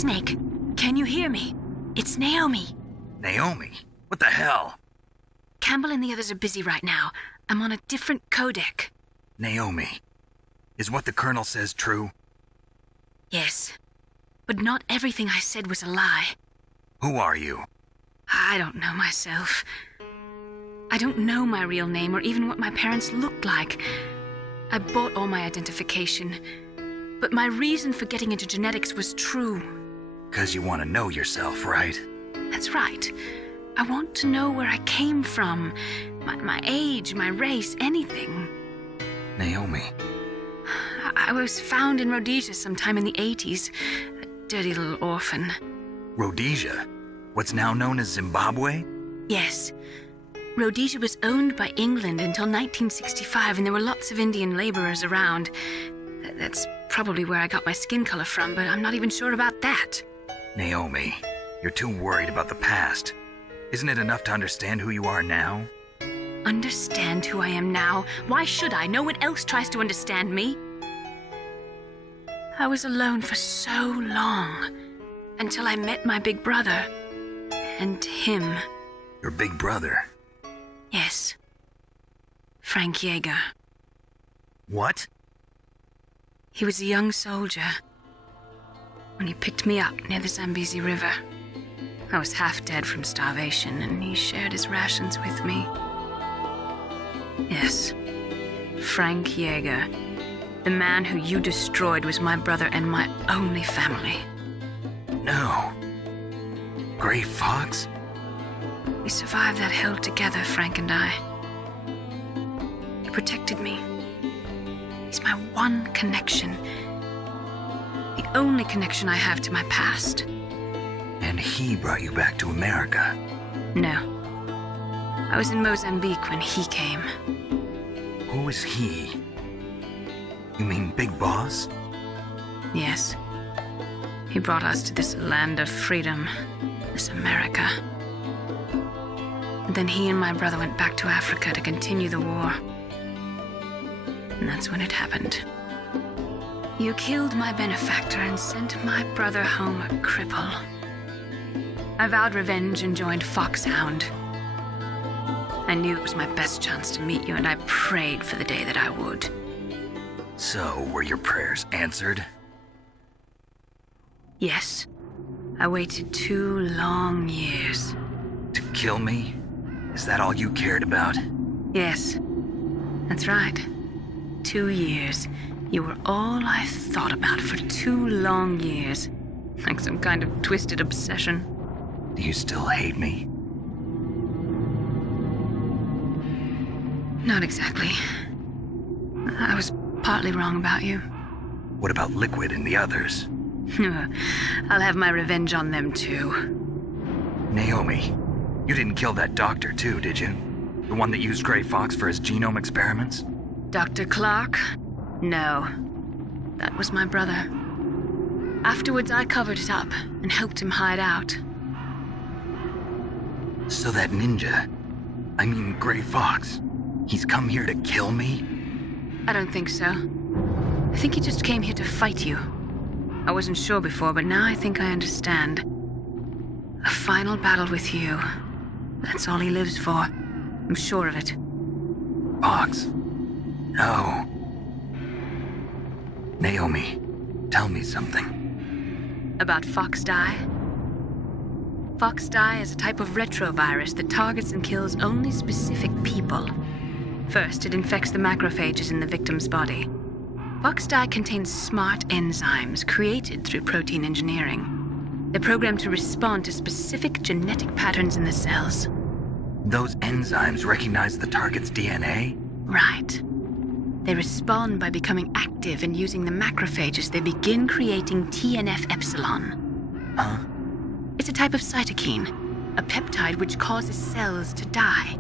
Snake, can you hear me? It's Naomi. Naomi? What the hell? Campbell and the others are busy right now. I'm on a different codec. Naomi, is what the Colonel says true? Yes. But not everything I said was a lie. Who are you? I don't know myself. I don't know my real name or even what my parents looked like. I bought all my identification. But my reason for getting into genetics was true. 'Cause you want to know yourself, right? That's right. I want to know where I came from. My age, my race, anything. Naomi. I was found in Rhodesia sometime in the 80s. A dirty little orphan. Rhodesia? What's now known as Zimbabwe? Yes. Rhodesia was owned by England until 1965, and there were lots of Indian laborers around. That's probably where I got my skin color from, but I'm not even sure about that. Naomi, you're too worried about the past. Isn't it enough to understand who you are now? Understand who I am now? Why should I? No one else tries to understand me. I was alone for so long, until I met my big brother. And him. Your big brother? Yes. Frank Yeager. What? He was a young soldier when he picked me up near the Zambezi River. I was half dead from starvation, and he shared his rations with me. Yes, Frank Yeager. The man who you destroyed was my brother and my only family. No. Gray Fox? We survived that hell together, Frank and I. He protected me. He's my one connection. The only connection I have to my past. And he brought you back to America? No. I was in Mozambique when he came. Who is he? You mean Big Boss? Yes. He brought us to this land of freedom, this America. And then he and my brother went back to Africa to continue the war. And that's when it happened. You killed my benefactor and sent my brother home a cripple. I vowed revenge and joined Foxhound. I knew it was my best chance to meet you, and I prayed for the day that I would. So, were your prayers answered? Yes. I waited 2 long years. To kill me? Is that all you cared about? Yes. That's right. 2 years. You were all I thought about for 2 long years. Like some kind of twisted obsession. Do you still hate me? Not exactly. I was partly wrong about you. What about Liquid and the others? I'll have my revenge on them too. Naomi, you didn't kill that doctor too, did you? The one that used Gray Fox for his genome experiments? Dr. Clark? No. That was my brother. Afterwards, I covered it up and helped him hide out. So that ninja, I mean Gray Fox, he's come here to kill me? I don't think so. I think he just came here to fight you. I wasn't sure before, but now I think I understand. A final battle with you. That's all he lives for. I'm sure of it. Fox? No. Naomi, tell me something. About Fox Die? Fox Die is a type of retrovirus that targets and kills only specific people. First, it infects the macrophages in the victim's body. Fox Die contains smart enzymes created through protein engineering. They're programmed to respond to specific genetic patterns in the cells. Those enzymes recognize the target's DNA? Right. They respond by becoming active and using the macrophages. They begin creating TNF-epsilon. Huh? It's a type of cytokine, a peptide which causes cells to die.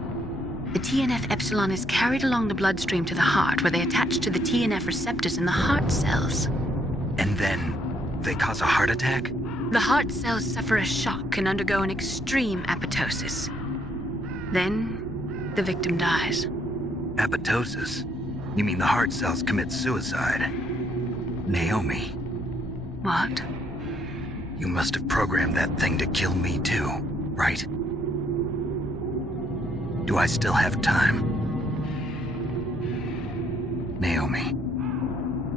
The TNF-epsilon is carried along the bloodstream to the heart, where they attach to the TNF receptors in the heart cells. And then they cause a heart attack? The heart cells suffer a shock and undergo an extreme apoptosis. Then, the victim dies. Apoptosis? You mean the heart cells commit suicide? Naomi. What? You must have programmed that thing to kill me too, right? Do I still have time? Naomi,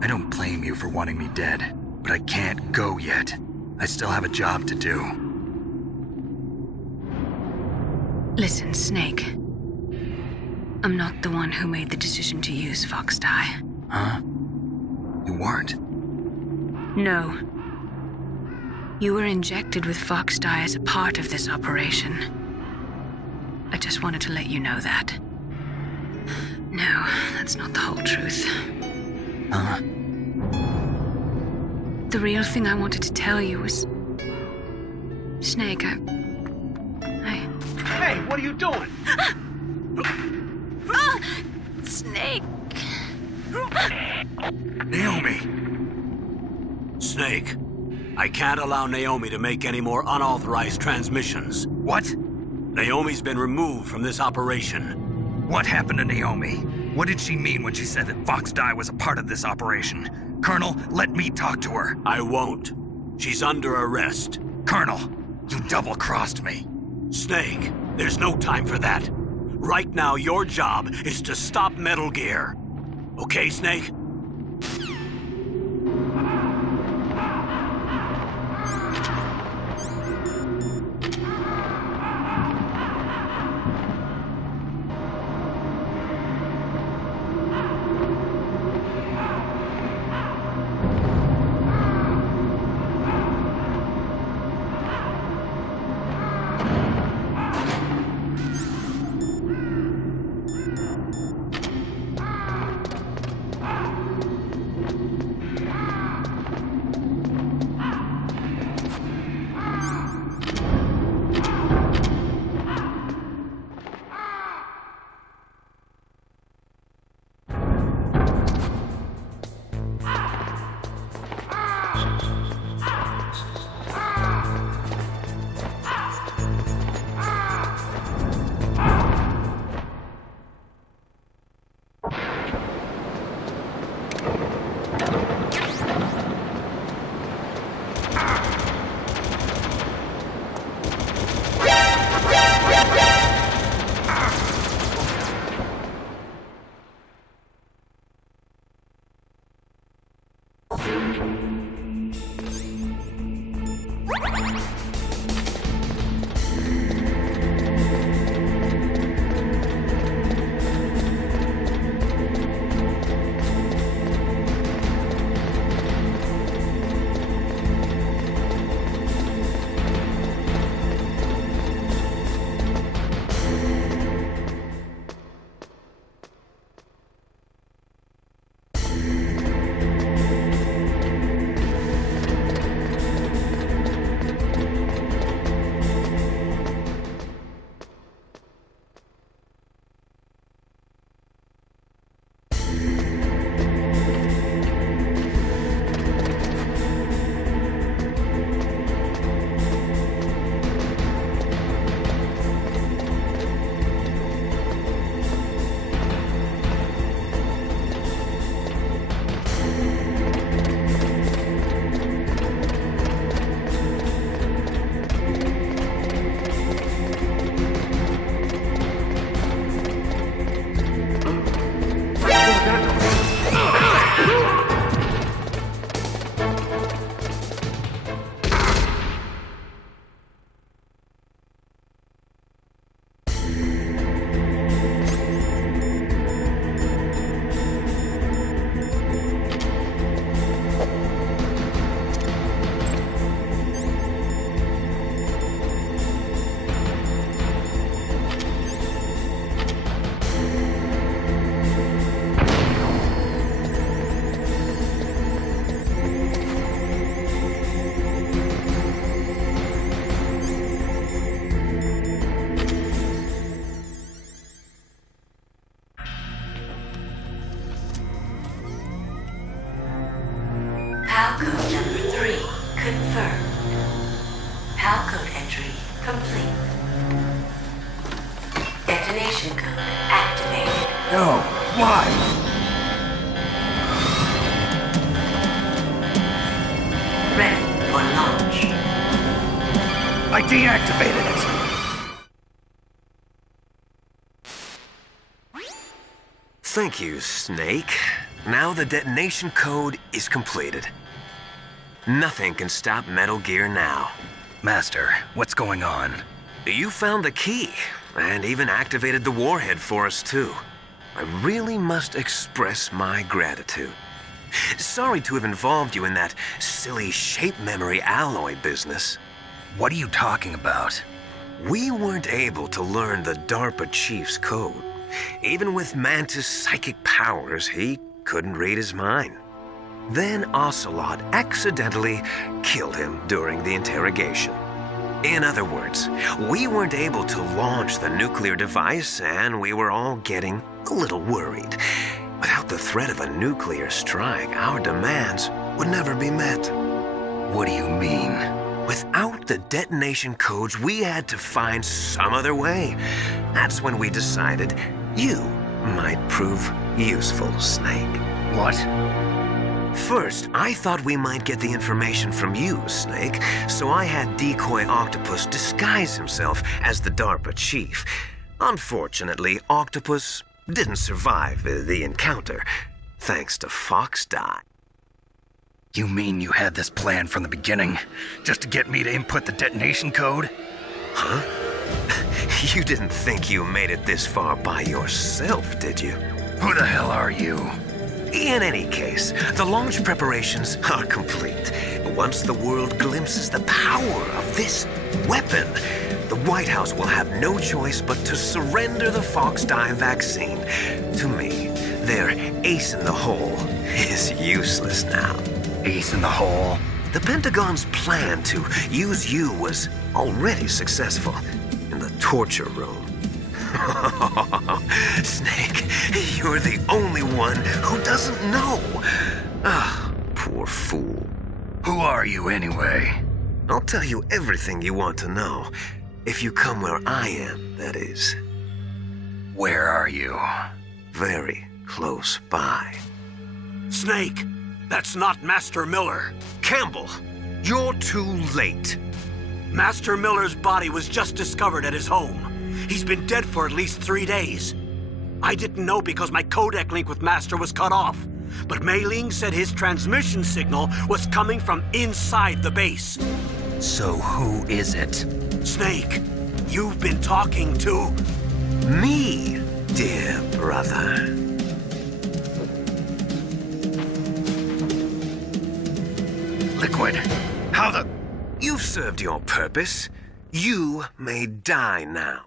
I don't blame you for wanting me dead, but I can't go yet. I still have a job to do. Listen, Snake. I'm not the one who made the decision to use Fox Dye. Huh? You weren't? No. You were injected with Fox Dye as a part of this operation. I just wanted to let you know that. No, that's not the whole truth. Huh? The real thing I wanted to tell you was... Snake, I... Hey, what are you doing? Snake! Naomi! Snake, I can't allow Naomi to make any more unauthorized transmissions. What? Naomi's been removed from this operation. What happened to Naomi? What did she mean when she said that Fox Dye was a part of this operation? Colonel, let me talk to her. I won't. She's under arrest. Colonel, you double-crossed me. Snake, there's no time for that. Right now, your job is to stop Metal Gear. Okay, Snake? PAL code number 3 confirmed. PAL code entry complete. Detonation code activated. No, why? Ready for launch. I deactivated it! Thank you, Snake. Now the detonation code is completed. Nothing can stop Metal Gear now. Master, what's going on? You found the key, and even activated the warhead for us, too. I really must express my gratitude. Sorry to have involved you in that silly shape memory alloy business. What are you talking about? We weren't able to learn the DARPA chief's code. Even with Mantis' psychic powers, he couldn't read his mind. Then Ocelot accidentally killed him during the interrogation. In other words, we weren't able to launch the nuclear device, and we were all getting a little worried. Without the threat of a nuclear strike, our demands would never be met. What do you mean? Without the detonation codes, we had to find some other way. That's when we decided you might prove useful, Snake. What? First, I thought we might get the information from you, Snake, so I had Decoy Octopus disguise himself as the DARPA chief. Unfortunately, Octopus didn't survive the encounter, thanks to Fox Die. You mean you had this plan from the beginning, just to get me to input the detonation code? Huh? You didn't think you made it this far by yourself, did you? Who the hell are you? In any case, the launch preparations are complete. Once the world glimpses the power of this weapon, the White House will have no choice but to surrender the Fox Die vaccine to me. Their ace in the hole is useless now. Ace in the hole? The Pentagon's plan to use you was already successful in the torture room. Snake, you're the only one who doesn't know. Ah, poor fool. Who are you anyway? I'll tell you everything you want to know. If you come where I am, that is. Where are you? Very close by. Snake, that's not Master Miller. Campbell, you're too late. Master Miller's body was just discovered at his home. He's been dead for at least 3 days. I didn't know because my codec link with Master was cut off. But Mei Ling said his transmission signal was coming from inside the base. So who is it? Snake, you've been talking to... Me, dear brother. Liquid, how the... You've served your purpose. You may die now.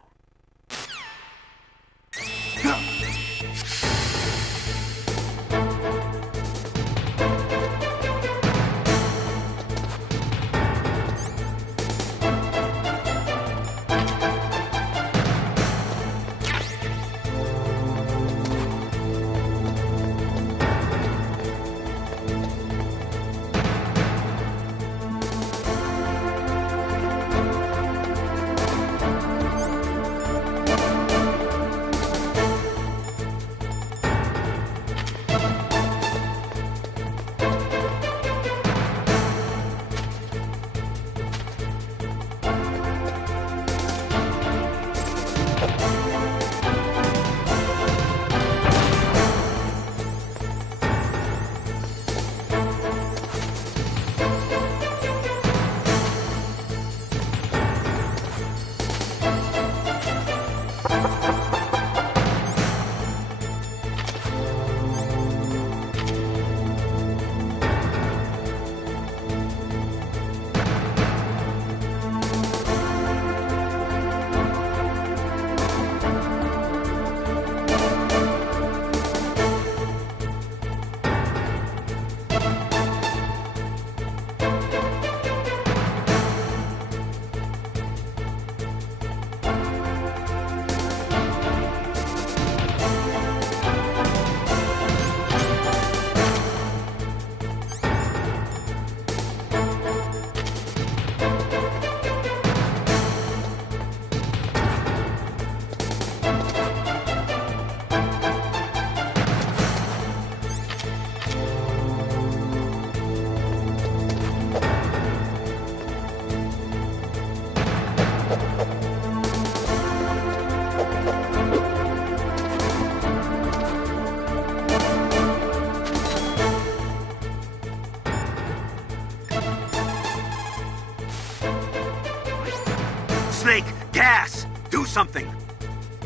something.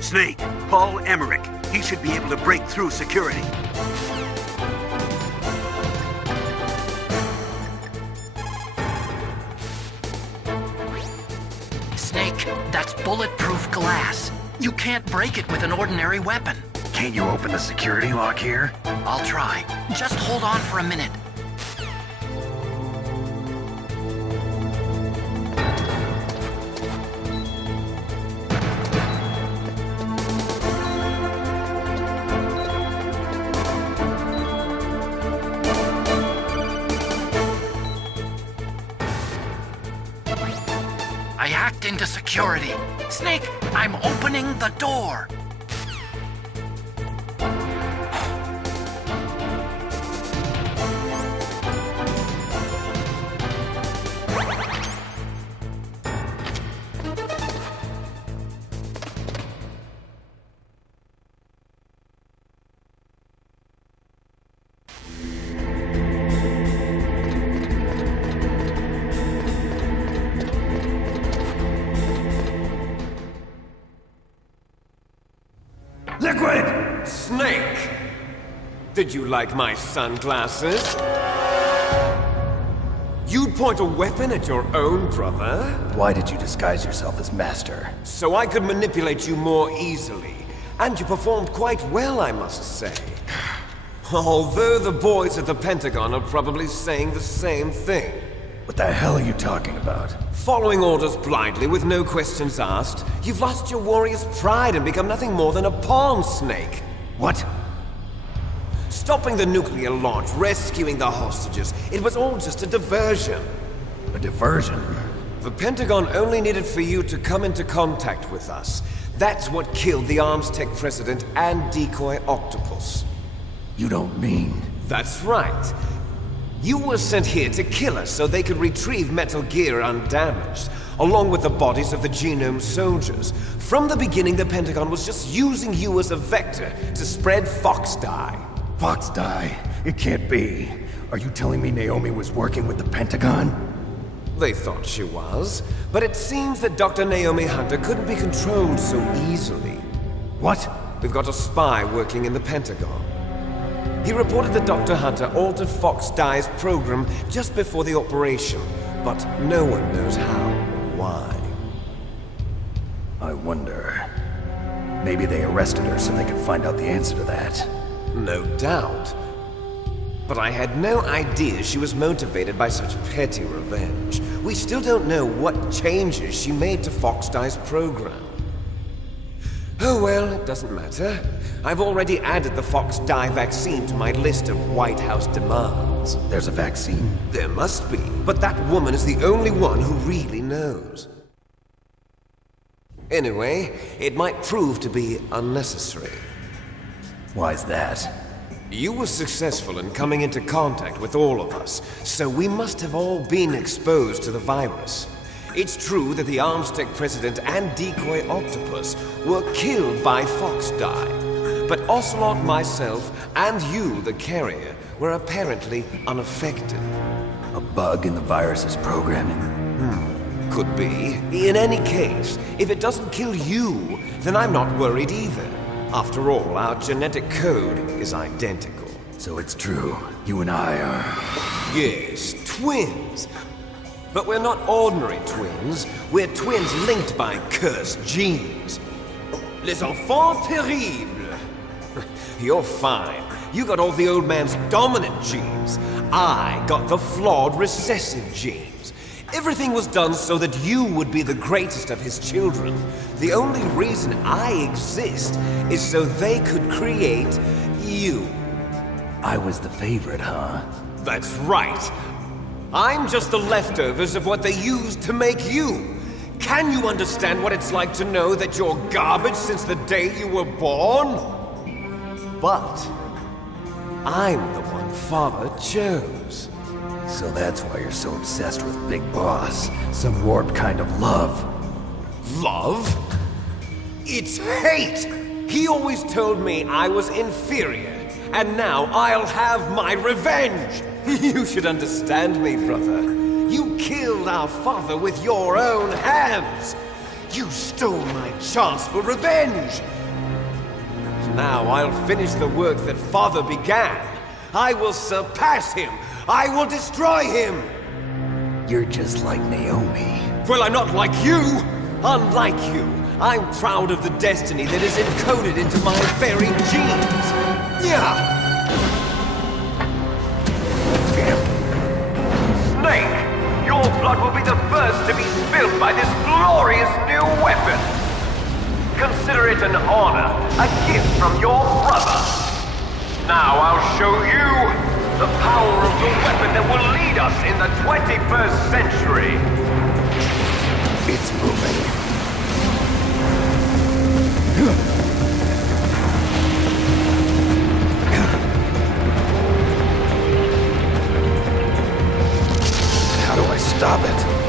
Snake, Paul Emmerich. He should be able to break through security. Snake, that's bulletproof glass. You can't break it with an ordinary weapon. Can't you open the security lock here? I'll try. Just hold on for a minute. I hacked into security. Snake, I'm opening the door. Liquid! Snake! Did you like my sunglasses? You'd point a weapon at your own brother? Why did you disguise yourself as Master? So I could manipulate you more easily. And you performed quite well, I must say. Although the boys at the Pentagon are probably saying the same thing. What the hell are you talking about? Following orders blindly with no questions asked, you've lost your warrior's pride and become nothing more than a pawn, Snake. What? Stopping the nuclear launch, rescuing the hostages, it was all just a diversion. A diversion? The Pentagon only needed for you to come into contact with us. That's what killed the Arms Tech president and decoy octopus. You don't mean... That's right. You were sent here to kill us so they could retrieve Metal Gear undamaged, along with the bodies of the Genome soldiers. From the beginning, the Pentagon was just using you as a vector to spread Fox dye. Fox dye? It can't be. Are you telling me Naomi was working with the Pentagon? They thought she was, but it seems that Dr. Naomi Hunter couldn't be controlled so easily. What? We've got a spy working in the Pentagon. He reported that Dr. Hunter altered Fox Dye's program just before the operation, but no one knows how or why. I wonder... Maybe they arrested her so they could find out the answer to that. No doubt. But I had no idea she was motivated by such petty revenge. We still don't know what changes she made to Fox Dye's program. Oh well, it doesn't matter. I've already added the Fox Dye vaccine to my list of White House demands. There's a vaccine? There must be, but that woman is the only one who really knows. Anyway, it might prove to be unnecessary. Why's that? You were successful in coming into contact with all of us, so we must have all been exposed to the virus. It's true that the Arms Tech president and decoy octopus were killed by Fox Dye, but Ocelot, myself, and you, the carrier, were apparently unaffected. A bug in the virus's programming? Could be. In any case, if it doesn't kill you, then I'm not worried either. After all, our genetic code is identical. So it's true. You and I are... Yes, twins. But we're not ordinary twins. We're twins linked by cursed genes. Les enfants terribles. You're fine. You got all the old man's dominant genes. I got the flawed recessive genes. Everything was done so that you would be the greatest of his children. The only reason I exist is so they could create you. I was the favorite, huh? That's right. I'm just the leftovers of what they used to make you. Can you understand what it's like to know that you're garbage since the day you were born? But I'm the one Father chose. So that's why you're so obsessed with Big Boss. Some warped kind of love. Love? It's hate! He always told me I was inferior, and now I'll have my revenge! You should understand me, brother. You killed our father with your own hands. You stole my chance for revenge! Now I'll finish the work that Father began. I will surpass him! I will destroy him! You're just like Naomi. Well, I'm not like you! Unlike you, I'm proud of the destiny that is encoded into my very genes! Yeah! Snake! Your blood will be the first to be spilled by this glorious new weapon! Consider it an honor, a gift from your brother! Now I'll show you the power of the weapon that will lead us in the 21st century! It's moving. How do I stop it?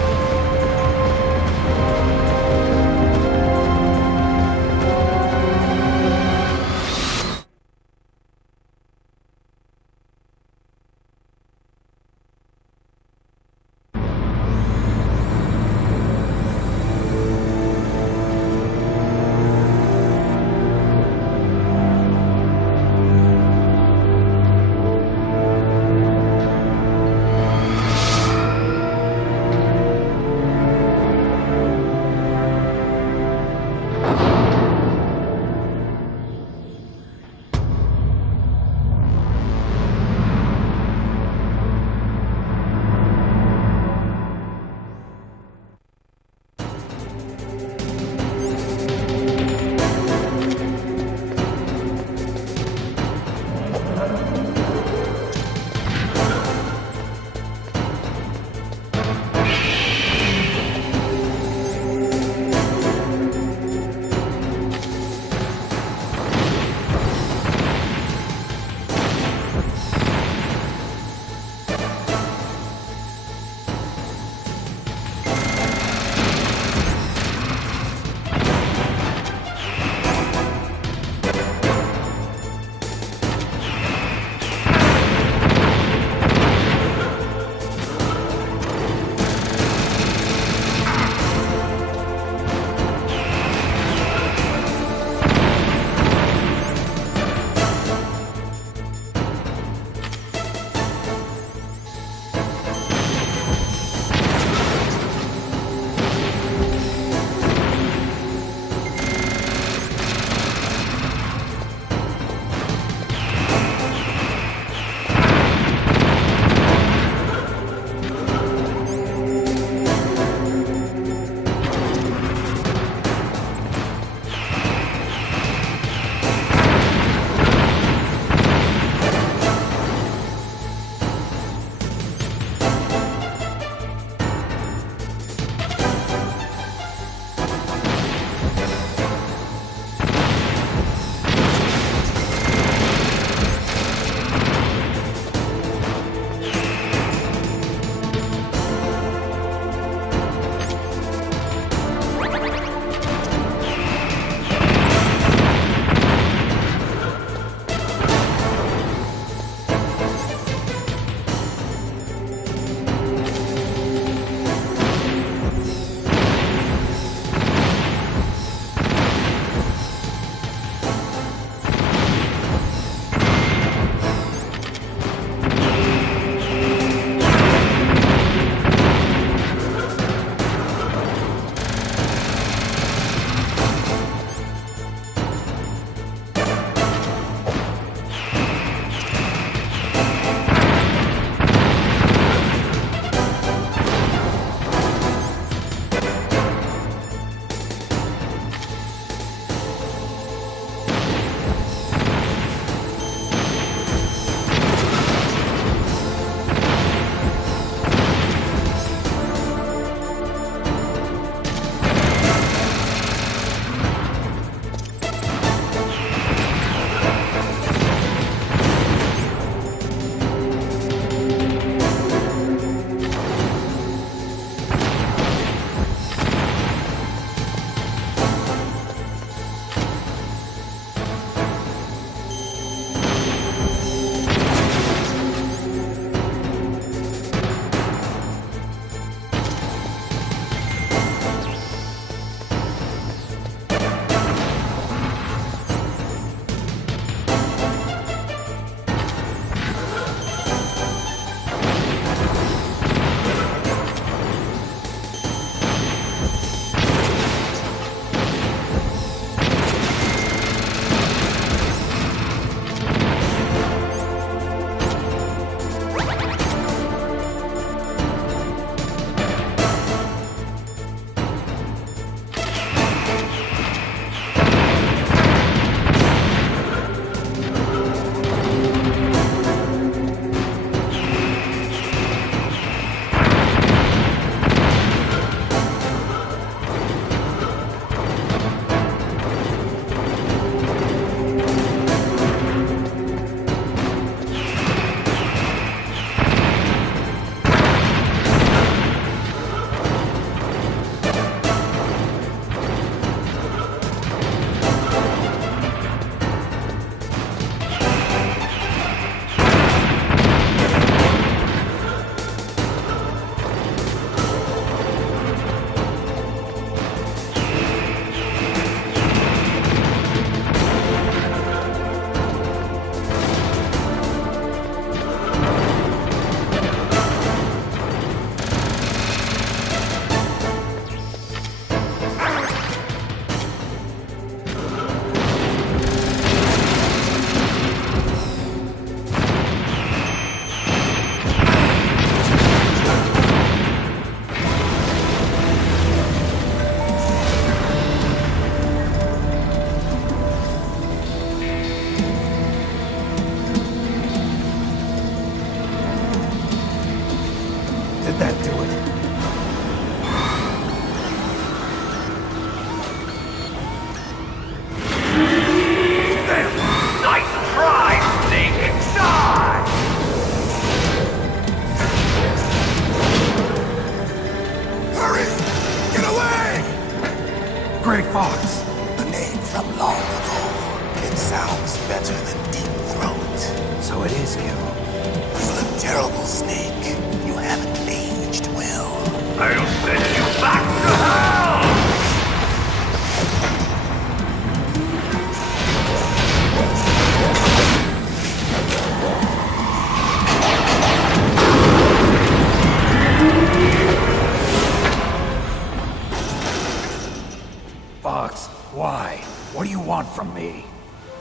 from me.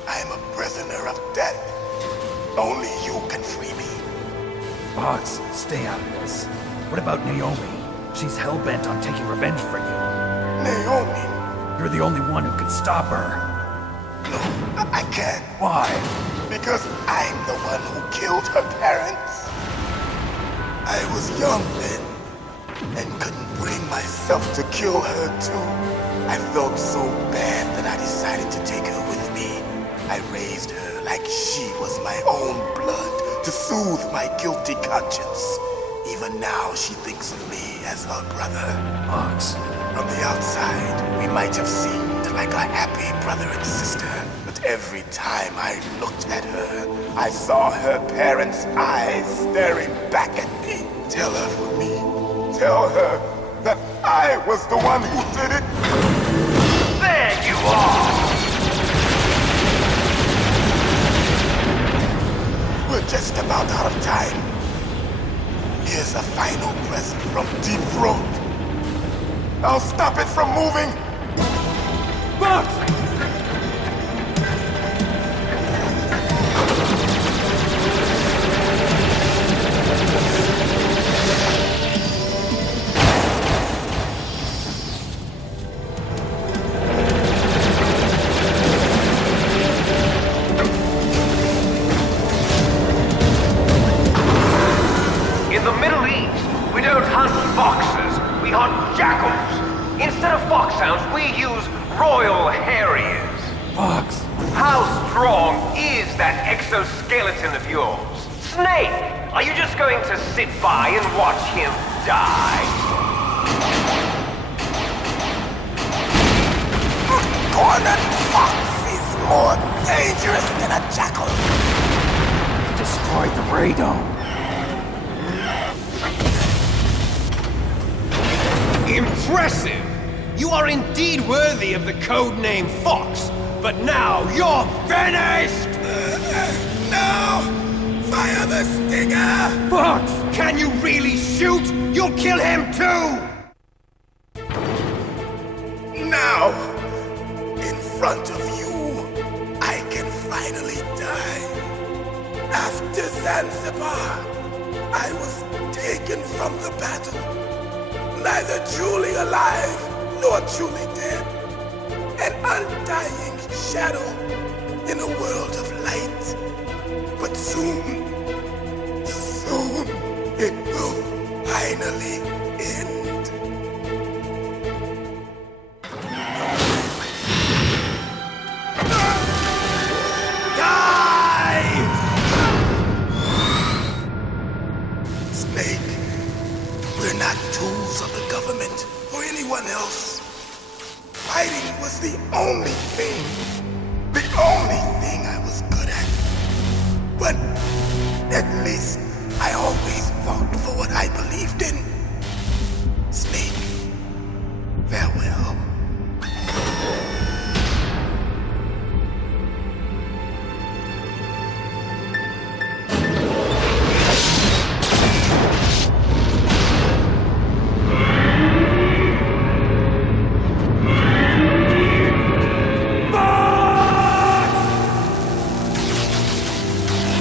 I'm a prisoner of death. Only you can free me. Fox, stay out of this. What about Naomi? She's hell-bent on taking revenge for you. Naomi? You're the only one who can stop her. No, I can't. Why? Because I'm the one who killed her parents. I was young then, and couldn't bring myself to kill her too. I felt so bad that I decided to take her with me. I raised her like she was my own blood to soothe my guilty conscience. Even now, she thinks of me as her brother. Fox. From the outside, we might have seemed like a happy brother and sister, but every time I looked at her, I saw her parents' eyes staring back at me. Tell her for me. Tell her that I was the one who did it. There you are! We're just about out of time. Here's a final present from Deep Throat. I'll stop it from moving. Fox! In the Middle East, we don't hunt foxes, we hunt jackals. Instead of foxhounds, we use royal harriers. Fox! How strong is that exoskeleton of yours? Snake, are you just going to sit by and watch him die? Cornered fox is more dangerous than a jackal. He destroyed the radome. Impressive! You are indeed worthy of the codename Fox, but now you're finished! No! Fire the stinger! Fox! Can you really shoot? You'll kill him too! Now, in front of you, I can finally die. After Zanzibar, I was taken from the battle. Neither truly alive nor truly dead. An undying shadow in a world of light. But soon it will finally end. Die! Snake, we're not tools of the government or anyone else. Fighting was the only thing I was good at. But at least I always fought for what I believed in. Snake, farewell.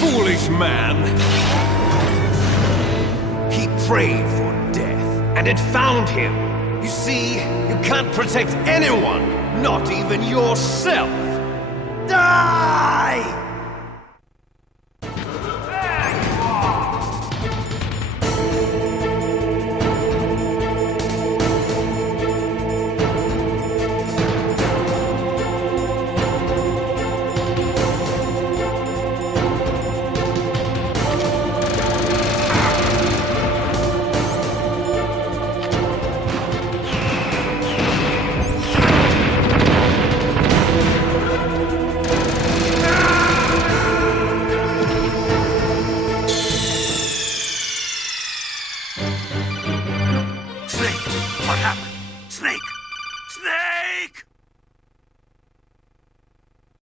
Foolish man! He prayed for death, and it found him. You see, you can't protect anyone, not even yourself. Die! Snake, what happened? Snake!